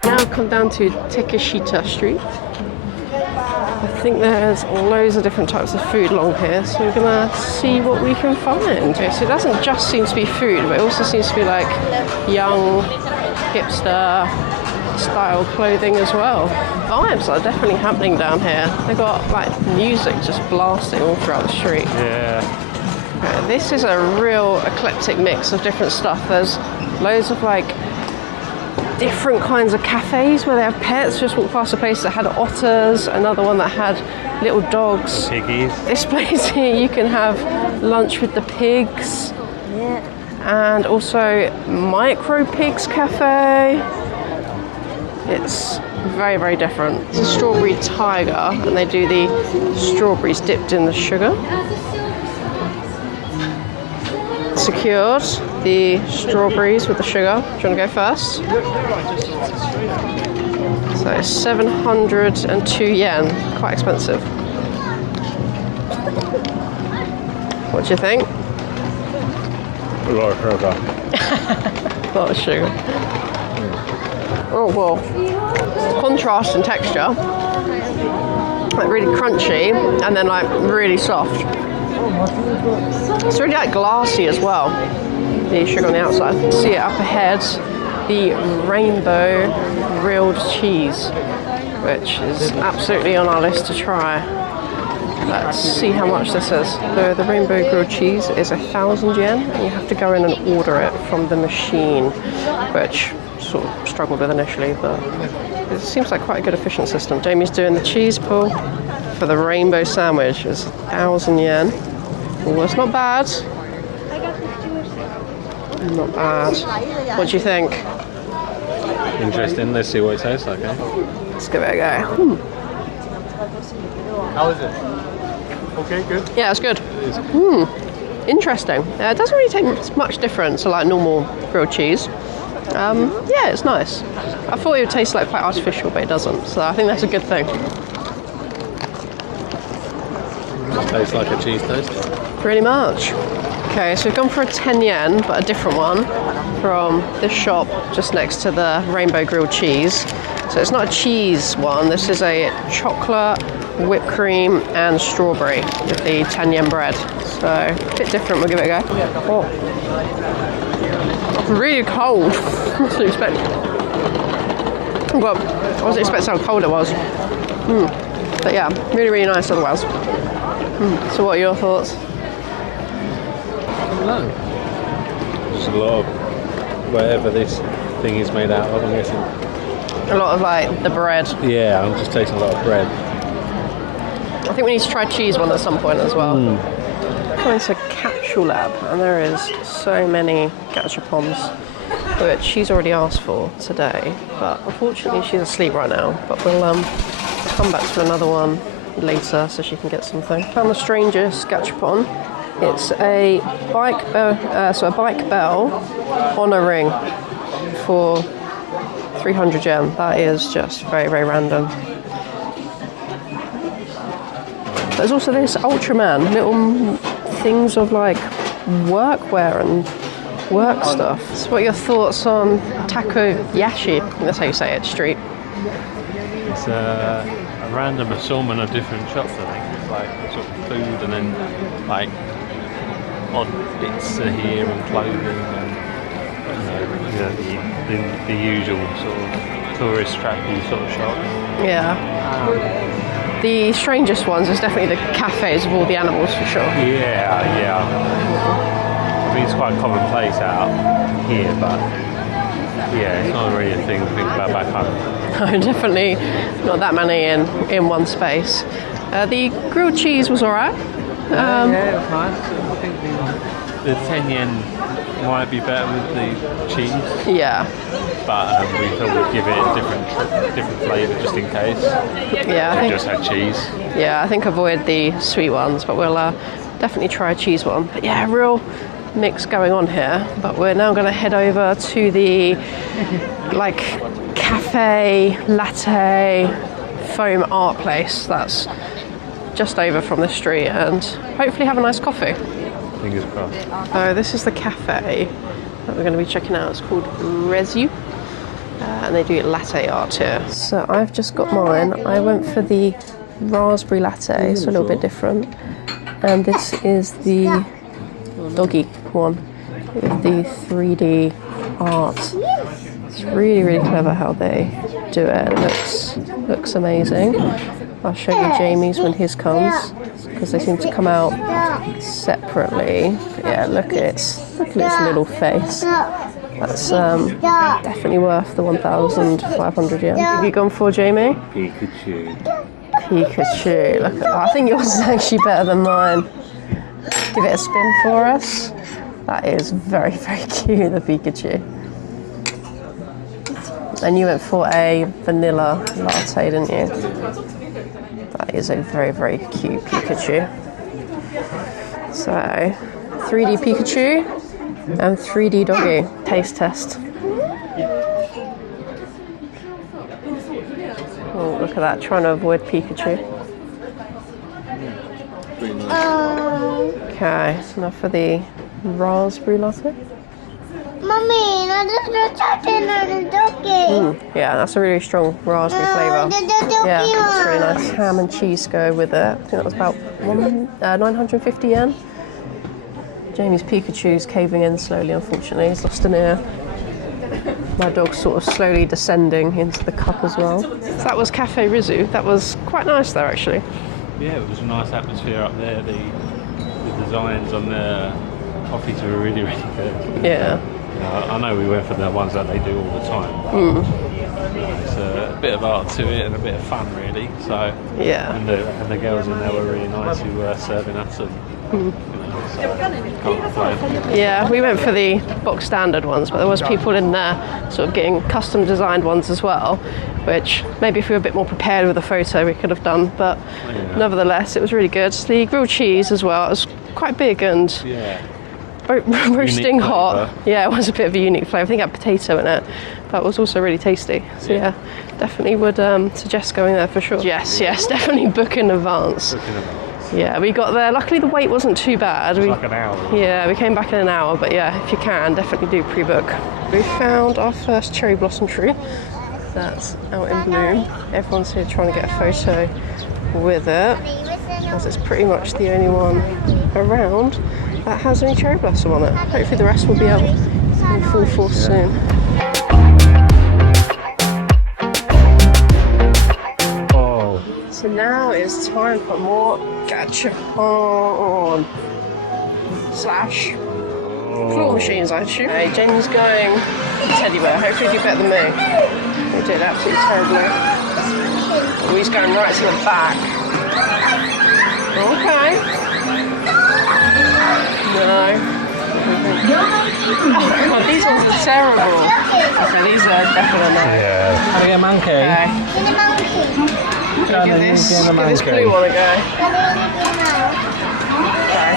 Now come down to Takeshita Street. I think there's loads of different types of food along here, so we're gonna see what we can find. Okay, so it doesn't just seem to be food, but it also seems to be like young, hipster style clothing as well. Vibes are definitely happening down here. They've got like music just blasting all throughout the street. Yeah. Okay, this is a real eclectic mix of different stuff. There's loads of like different kinds of cafes where they have pets. Just walked past a place that had otters, another one that had little dogs. Piggies. This place here, you can have lunch with the pigs. Yeah. And also Micro Pigs Cafe. It's very different. It's a strawberry tiger, and they do the strawberries dipped in the sugar. Secured the strawberries with the sugar. Do you want to go first? So 702 yen, quite expensive. What do you think? A lot of sugar. A lot of sugar. Oh well, contrast in texture, like really crunchy and then like really soft. It's really like glassy as well, the sugar on the outside. See it up ahead, the rainbow grilled cheese, which is absolutely on our list to try. Let's see how much this is. So the rainbow grilled cheese is 1,000 yen, and you have to go in and order it from the machine, which sort of struggled with initially, but it seems like quite a good efficient system. Jamie's doing the cheese pull for the rainbow sandwich. It's 1,000 yen. Oh, that's not bad. Not bad. What do you think? Interesting. Let's see what it tastes like, eh? Let's give it a go. How is it? Okay, good. Yeah, it's good. Interesting. It doesn't really take much difference to like normal grilled cheese. Yeah, it's nice. I thought it would taste like quite artificial, but it doesn't. So I think that's a good thing. Tastes like a cheese toast. Pretty much. Okay, so we've gone for a 10 yen, but a different one from this shop just next to the rainbow grilled cheese. So it's not a cheese one. This is a chocolate, whipped cream, and strawberry with the 10 yen bread. So a bit different. We'll give it a go. Oh. Really cold. What to expect? Well, I wasn't expecting how cold it was. But yeah, really, really nice otherwise. So what are your thoughts? No. Just a lot of whatever this thing is made out of, I'm guessing. A lot of like the bread. Yeah, I'm just tasting a lot of bread. I think we need to try cheese one at some point as well. Coming to Capsule Lab, and there is so many gachapons, which she's already asked for today, but unfortunately she's asleep right now. But we'll come back to another one later so she can get something. Found the strangest gachapon. It's a bike bell, a bike bell on a ring for 300 yen. That is just very, very random. There's also this Ultraman, little things of like workwear and work stuff. So what are your thoughts on Takoyashi? That's how you say it, street. It's a random assortment of different shops, I think. It's like sort of food and then like odd bits here and clothing and the usual sort of tourist trappy sort of shop. Yeah. The strangest ones is definitely the cafes of all the animals for sure. Yeah. I mean, it's quite a common place out here, but yeah, it's not really a thing to think about back home. No, definitely not that many in one space. The grilled cheese was alright. Yeah, it was nice. I think the 10 yen might be better with the cheese. Yeah. But we thought we'd give it a different flavour just in case. Yeah, I think just had cheese. Yeah, I think avoid the sweet ones, but we'll definitely try a cheese one. But yeah, real mix going on here. But we're now going to head over to the like Café, Latte, foam art place that's just over from the street, and hopefully have a nice coffee. Fingers crossed. So this is the cafe that we're going to be checking out. It's called Reissue, and they do latte art here. So I've just got mine. I went for the raspberry latte, so a little bit different. And this is the doggy one with the 3D art. It's really, really clever how they do it. It looks amazing. I'll show you Jamie's when his comes, because they seem to come out separately. But yeah, look at its little face. That's definitely worth the 1,500 yen. Have you gone for, Jamie? Pikachu. Look at, I think yours is actually better than mine. Give it a spin for us. That is very, very cute, the Pikachu. And you went for a vanilla latte, didn't you? That is a very, very cute Pikachu. So, 3D Pikachu and 3D doggy. Taste test. Oh, look at that, trying to avoid Pikachu. Okay, so now for the raspberry latte. Mommy, Yeah, that's a really strong raspberry flavour. Yeah, that's really nice. Ham and cheese go with it. I think that was about 950 yen. Jamie's Pikachu's caving in slowly, unfortunately. He's lost an ear. My dog's sort of slowly descending into the cup as well. So that was Café Reissue. That was quite nice there, actually. Yeah, it was a nice atmosphere up there. The designs on the coffees were really, really good. Yeah. I know we went for the ones that they do all the time. It's a bit of art to it and a bit of fun, really. So yeah. And the girls in there were really nice who were serving us. And, so can't complain. Yeah, we went for the box standard ones, but there was people in there sort of getting custom designed ones as well, which maybe if we were a bit more prepared with a photo we could have done, but nevertheless it was really good. The grilled cheese as well, it was quite big and roasting hot. Yeah, it was a bit of a unique flavour. I think it had potato in it, but it was also really tasty. So yeah, definitely would suggest going there for sure. Yes, definitely book in advance. Yeah, we got there. Luckily the wait wasn't too bad. It was like an hour. Yeah, we came back in an hour, but yeah, if you can, definitely do pre-book. We found our first cherry blossom tree that's out in bloom. Everyone's here trying to get a photo with it, as it's pretty much the only one around that has any cherry blossom on it. Hopefully the rest will be out in full force soon. So now it's time for more Gacha slash claw machines, I assume. Hey, James going teddy bear. Hopefully you do better than me. He did absolutely terribly. Oh, he's going right to the back. Okay. No. Oh god, these ones are terrible. Okay, these are definitely no. Yeah. How to get a monkey? Okay. Give Give this blue one a go. Okay.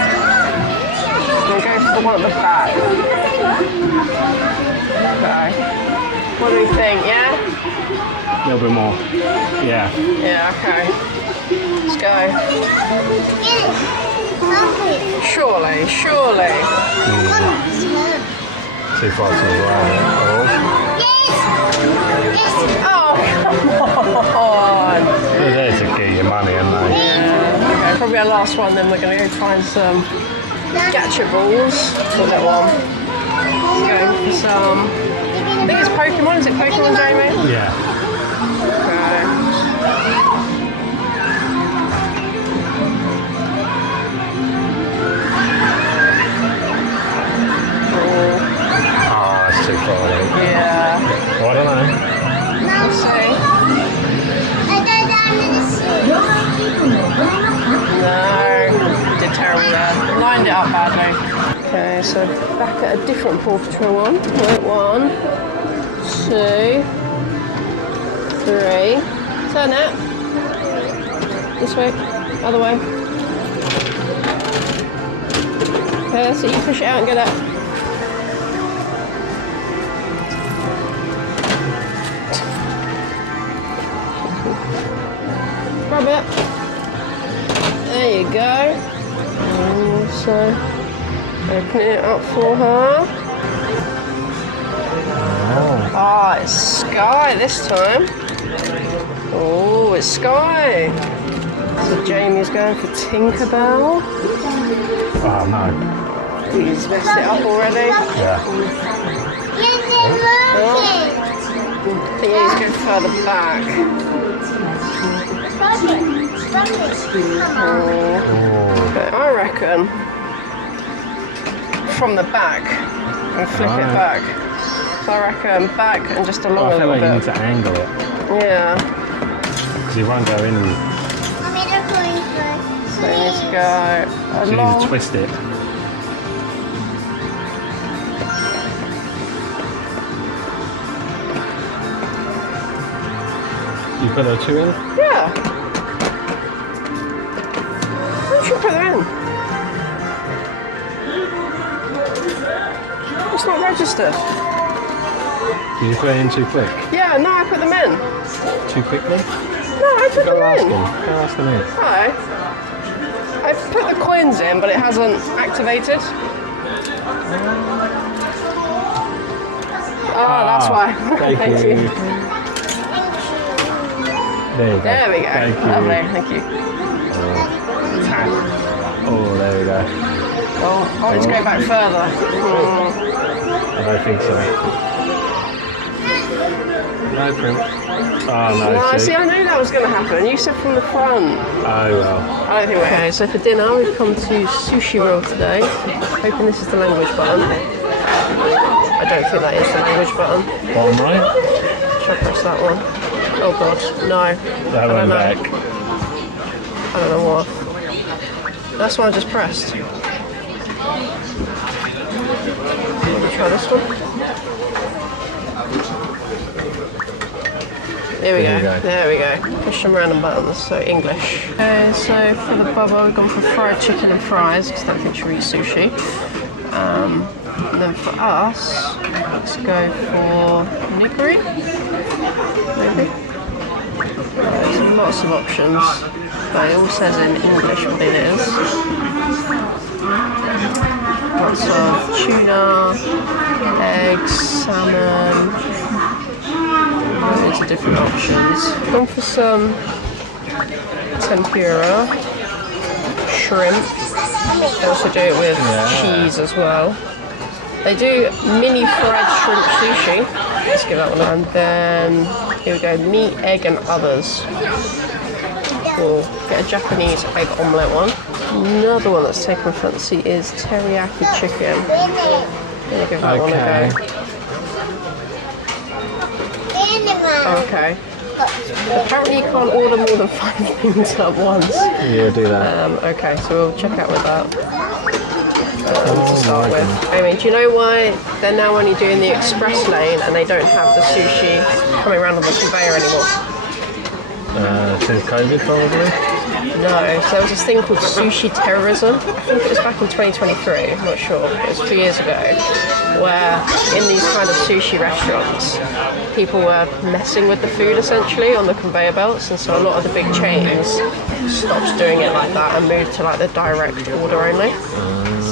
We'll go for the one at the back. Okay. What do we think, yeah? A little bit more. Yeah. Yeah, okay. Let's go. Surely. Too far to the right. Oh, come on. They're there to get your money, aren't they? Yeah. Okay, probably our last one, then we're going to go find some Gacha balls for that one. Let's go for some. I think it's Pokémon. Is it Pokémon, Jamie? Yeah. Okay. Oh, that's too far away. Yeah. Well, I don't know. We'll see. No, did terrible there. Lined it up badly. Okay, so back at a different Paw Patrol one. Wait, 1, 2, 3. Turn it. This way. Other way. Okay, that's it. You push it out and get it. Grab it. There you go. And so open it up for her. Ah, it's Sky this time. Oh, it's Sky. So Jamie's going for Tinkerbell. Oh, no. He's messed it up already. Yeah. Oh. I think he's going further back. Okay, I reckon from the back and flip it back. So I reckon back and just along a little bit. You need bit. to angle it. Yeah. Because you won't go in. So you need to go So you need along. to twist it. You put those two in? Yeah. Why don't you put them in? It's not registered. Did you put it in too quick? Yeah, no, I put them in. Too quickly? No, I put Go them ask in. him. Go ask him in. No. I put the coins in, but it hasn't activated. Oh, that's why. Thank you. There you go. There we go. Thank you. Lovely, thank you. Oh, there we go. Oh, let's go back further. I don't think so. No print. Oh, no. No, see, I knew that was going to happen. You said from the front. Oh, well. I don't think we're okay. So for dinner, we've come to Sushiro today. Hoping this is the language button. I don't think that is the language button. Bottom right? Should I press that one? Oh god, no. That one back. I don't know what. That's one I just pressed. Let me try this one. There we go. There we go. Push some random buttons. So English. Okay, so for the bubba, we've gone for fried chicken and fries because I don't think she'll eat sushi. And then for us, let's go for nigiri. Maybe. There's lots of options, but it all says in English what it is. Lots of tuna, eggs, salmon, loads of different options. Gone for some tempura, shrimp. They also do it with cheese as well. They do mini fried shrimp sushi. Let's give that one. And then here we go, meat, egg and others. We'll get a Japanese egg omelette one. Another one that's taken fancy is teriyaki chicken. Gonna give that one a go. Okay. Apparently you can't order more than 5 things at once. Yeah, do that. Okay, so we'll check out with that. To start with. I mean, do you know why they're now only doing the express lane and they don't have the sushi coming around on the conveyor anymore? Since COVID, probably? No, so there was this thing called sushi terrorism. I think it was back in 2023, I'm not sure. It was 2 years ago, where in these kind of sushi restaurants, people were messing with the food essentially on the conveyor belts, and so a lot of the big chains stopped doing it like that and moved to like the direct order only.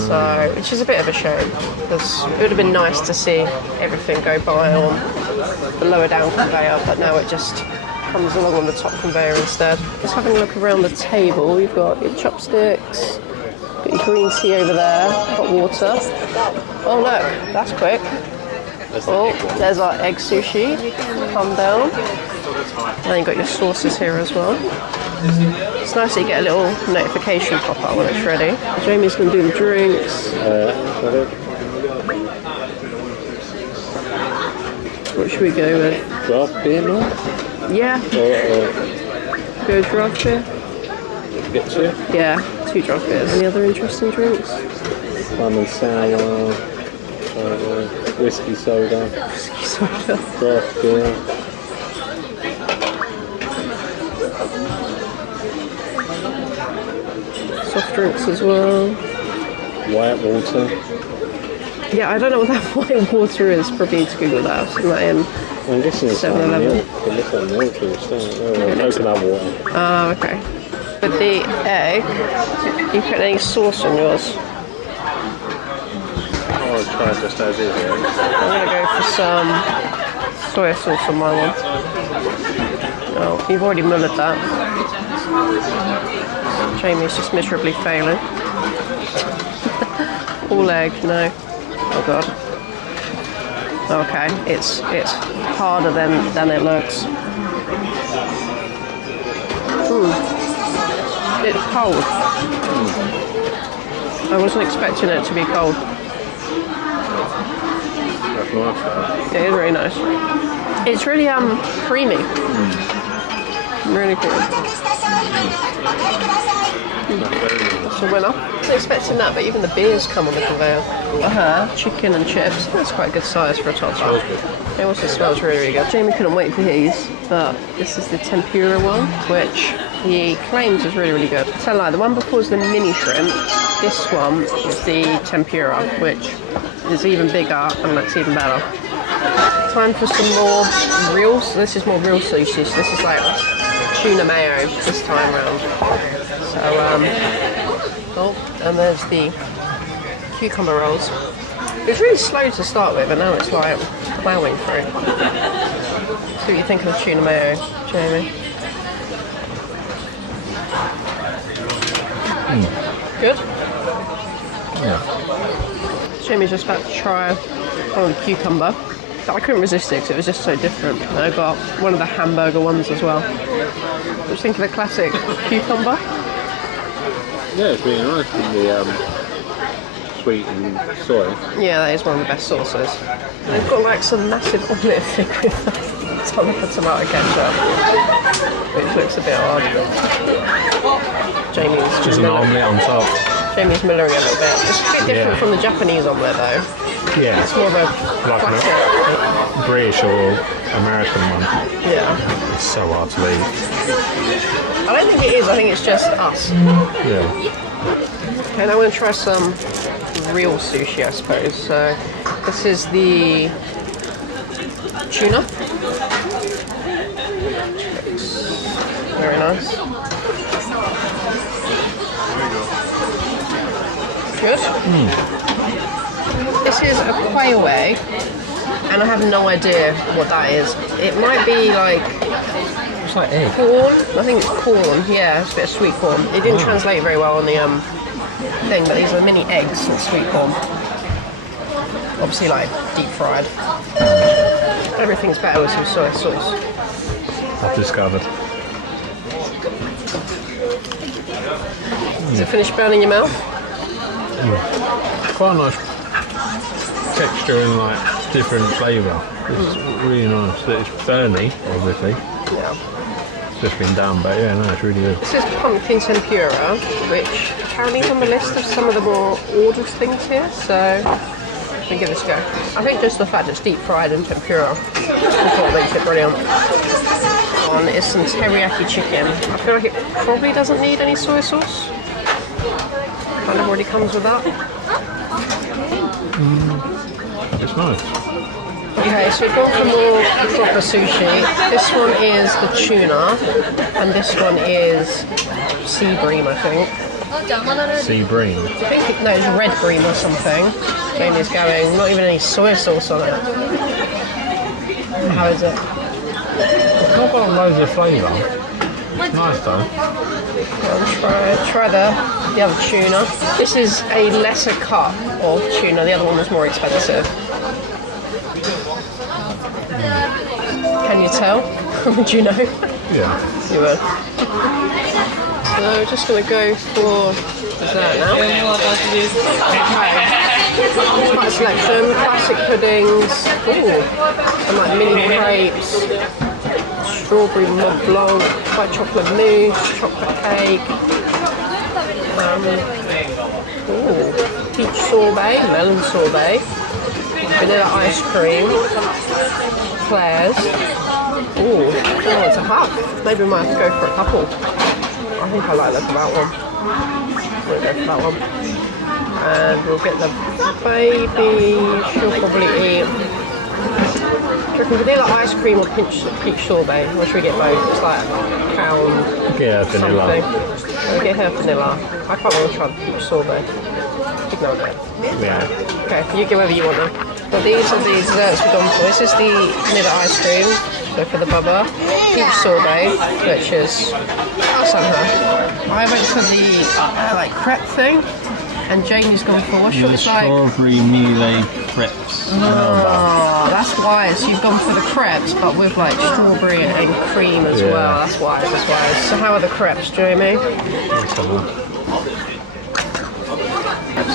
So, which is a bit of a shame, because it would have been nice to see everything go by on the lower down conveyor, but now it just comes along on the top conveyor instead. Just having a look around the table, you've got your chopsticks, got your green tea over there, hot water. Oh look, that's quick. Oh, there's our egg sushi, come down. And then you've got your sauces here as well. It's nice that you get a little notification pop up when it's ready. Jamie's going to do the drinks. What should we go with? Draft beer now? Yeah. Go draft beer? Get 2? Yeah, 2 draft beers. Any other interesting drinks? Lemon sour, whiskey soda, draft beer. Soft drinks as well. White water. Yeah, I don't know what that white water is. Probably need to Google that. I've seen that in I'm guessing it's 7-Eleven. It looks like milk or something. Coconut water. Oh, okay. With the egg, you put any sauce on yours? I'll try it just as is. I'm going to go for some soy sauce on my one. Oh, you've already mullered that. Jamie's just miserably failing. All egg, no. Oh god. Okay, it's harder than it looks. It's cold. I wasn't expecting it to be cold. That's nice though. It is really nice. It's really creamy. Really creamy. It's a winner. I wasn't expecting that, but even the beers come on the conveyor. Chicken and chips. That's quite a good size for a top-up. It also smells really, really good. Jamie couldn't wait for his, but this is the tempura one, which he claims is really, really good. So like the one before is the mini shrimp. This one is the tempura, which is even bigger and looks even better. Time for some more real. So this is more real sushi. So this is like tuna mayo this time round. So and there's the cucumber rolls. It was really slow to start with, and now it's like plowing through. See what you think of the tuna mayo, Jamie. Good? Yeah. Jamie's just about to try the cucumber. But I couldn't resist it because it was just so different. And I got one of the hamburger ones as well. What do you think of the classic cucumber? Yeah, it's really nice with the sweet and soy. Yeah, that is one of the best sauces. They've got like some massive omelette thing with a ton of tomato ketchup, which looks a bit odd. Jamie's Just an omelette on top. Jamie's millering a little bit. It's a bit different from the Japanese omelette though. Yeah. It's more of a Like classic. a British or American one. Yeah. It's so hard to eat. I don't think it is, I think it's just us. Yeah. Okay, now I'm going to try some real sushi, I suppose. So this is the tuna. Very nice. Good. This is a quail egg, and I have no idea what that is. It might be like It's like egg. corn. I think it's corn. Yeah, it's a bit of sweet corn. It didn't translate very well on the thing, but these are mini eggs and sweet corn. Obviously, like deep fried. Everything's better with some soy sauce. I've discovered. Does it finish burning your mouth? Quite a nice texture and like different flavour. It's really nice. It's burny, obviously. Yeah. It's just been done, but yeah, no, it's really good. This is pumpkin tempura, which apparently is on the list of some of the more ordered things here, so we give this a go. I think just the fact it's deep fried in tempura is what makes it brilliant. One is some teriyaki chicken. I feel like it probably doesn't need any soy sauce. Kind of already comes with that. It's nice. Okay, so we've gone for more proper sushi. This one is the tuna, and this one is sea bream, I think. Sea bream. I think it's red bream or something. Jamie's going, not even any soy sauce on it. How is it? It's not got loads of flavour. It's nice though. Try the other tuna. This is a lesser cut of tuna. The other one was more expensive. Can you tell? Would you know? Yeah. You would. So we're just going to go for dessert now. Okay. Quite a selection. Classic puddings. Ooh. And like mini crepes. Strawberry mont blanc. White chocolate mousse. Chocolate cake. Peach sorbet. Melon sorbet. Vanilla ice cream. Eclairs. Oh, it's a hug. Maybe we might have to go for a couple. I think I like the look of that one. We'll go for that one. And we'll get the baby. She'll probably eat. Do you reckon vanilla ice cream or peach sorbet? Or should we get both? It's like a pound. Yeah, vanilla. Something. We'll get her vanilla. I quite want to try the peach sorbet. Ignore that. Yeah. Okay, you get whatever you want then. Well, these are the desserts we've gone for. This is the vanilla ice cream, so for the bubba. Peach sorbet, which is somehow. I went for the like crepe thing, and Jamie's gone for what's yours like? Strawberry mealy crepes. Oh, that's why. So you've gone for the crepes, but with like strawberry and cream as well. That's why. So how are the crepes, Jamie? Crepes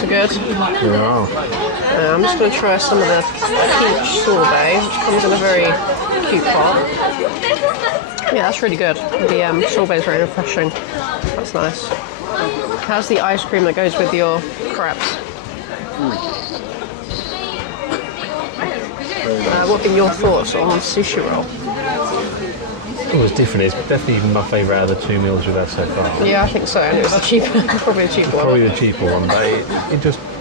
are good. Yeah. I'm just going to try some of the peach sorbet, which comes in a very cute pot. Yeah, that's really good. The sorbet is very refreshing. That's nice. How's the ice cream that goes with your crepes? What have been your thoughts on sushi roll? It was different. It's definitely my favourite out of the 2 meals we've had so far. Yeah, I think so. And it was probably a cheaper one. Probably the cheaper one, but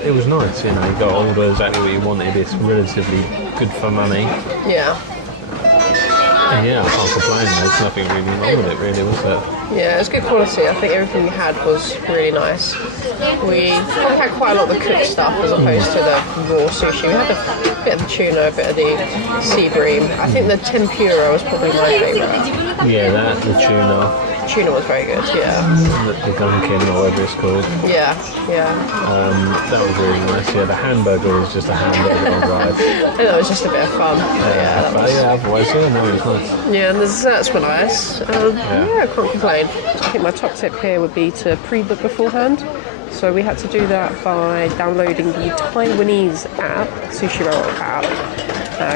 it was nice. You know, you got all exactly what you wanted. It's relatively good for money. Yeah. And yeah, I can't complain. There's nothing really wrong with it, really, was there? Yeah, it was good quality. I think everything we had was really nice. We probably had quite a lot of the cooked stuff as opposed to the raw sushi. We had a bit of the tuna, a bit of the sea bream. I think the tempura was probably my favourite. Yeah, the tuna. Tuna was very good, yeah. The gunkin, or whatever it's called. Yeah. That was really nice. Yeah, the hamburger was just a hamburger on rice. I think that was just a bit of fun. Otherwise, no, it was nice. Yeah, and the desserts were nice. I can't complain. I think my top tip here would be to pre-book beforehand. So we had to do that by downloading the Taiwanese app, Sushiro app,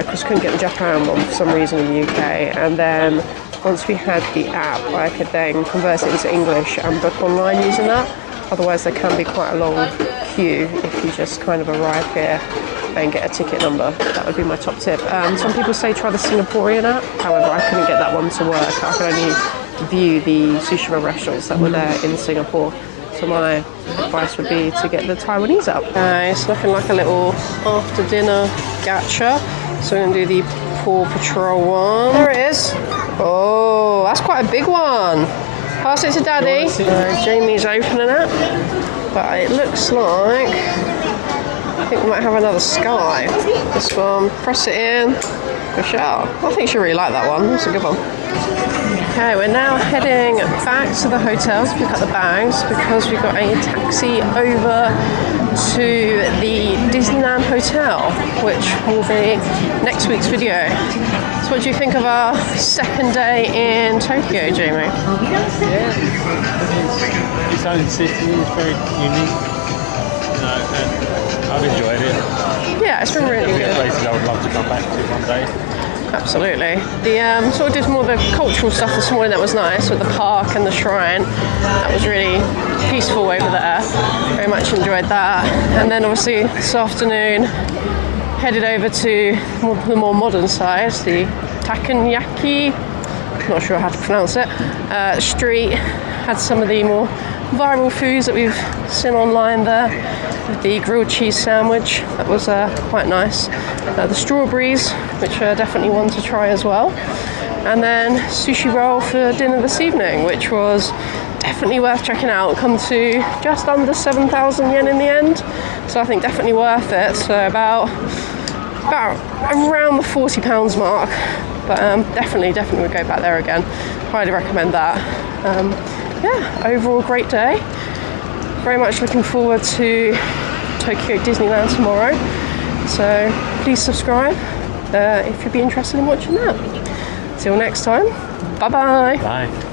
because couldn't get the Japan one for some reason in the UK. And then once we had the app, I could then convert it into English and book online using that. Otherwise, there can be quite a long queue if you just kind of arrive here and get a ticket number. That would be my top tip. Some people say try the Singaporean app. However, I couldn't get that one to work. I could only view the sushi restaurants that were there in Singapore. So my advice would be to get the Taiwanese app. It's looking like a little after dinner gacha. So we're going to do the Paw Patrol one. There it is. Oh, that's quite a big one. Pass it to Daddy. Jamie's opening it. But it looks like... I think we might have another sky. This one, press it in. Push out. I think she'll really like that one. That's a good one. Okay, we're now heading back to the hotel to pick up the bags because we got a taxi over to the Disneyland Hotel, which will be next week's video. So what do you think of our second day in Tokyo, Jamie? Its own city is very unique. You know, and I've enjoyed it. Yeah, it's been really good. Places I would love to come back to one day. Absolutely. The sort of did more of the cultural stuff this morning that was nice with the park and the shrine. That was really peaceful over there. Very much enjoyed that. And then obviously this afternoon headed over to the more modern side, the Takoyaki, not sure how to pronounce it, street. Had some of the more viral foods that we've seen online there. With the grilled cheese sandwich, that was quite nice. The strawberries, which are definitely one to try as well. And then sushi roll for dinner this evening, which was definitely worth checking out. Come to just under 7,000 yen in the end, so I think definitely worth it. So about around the £40 mark, but definitely would go back there again. Highly recommend that. Yeah, overall great day. Very much looking forward to Tokyo Disneyland tomorrow. So please subscribe if you'd be interested in watching that. Till next time, bye-bye. Bye.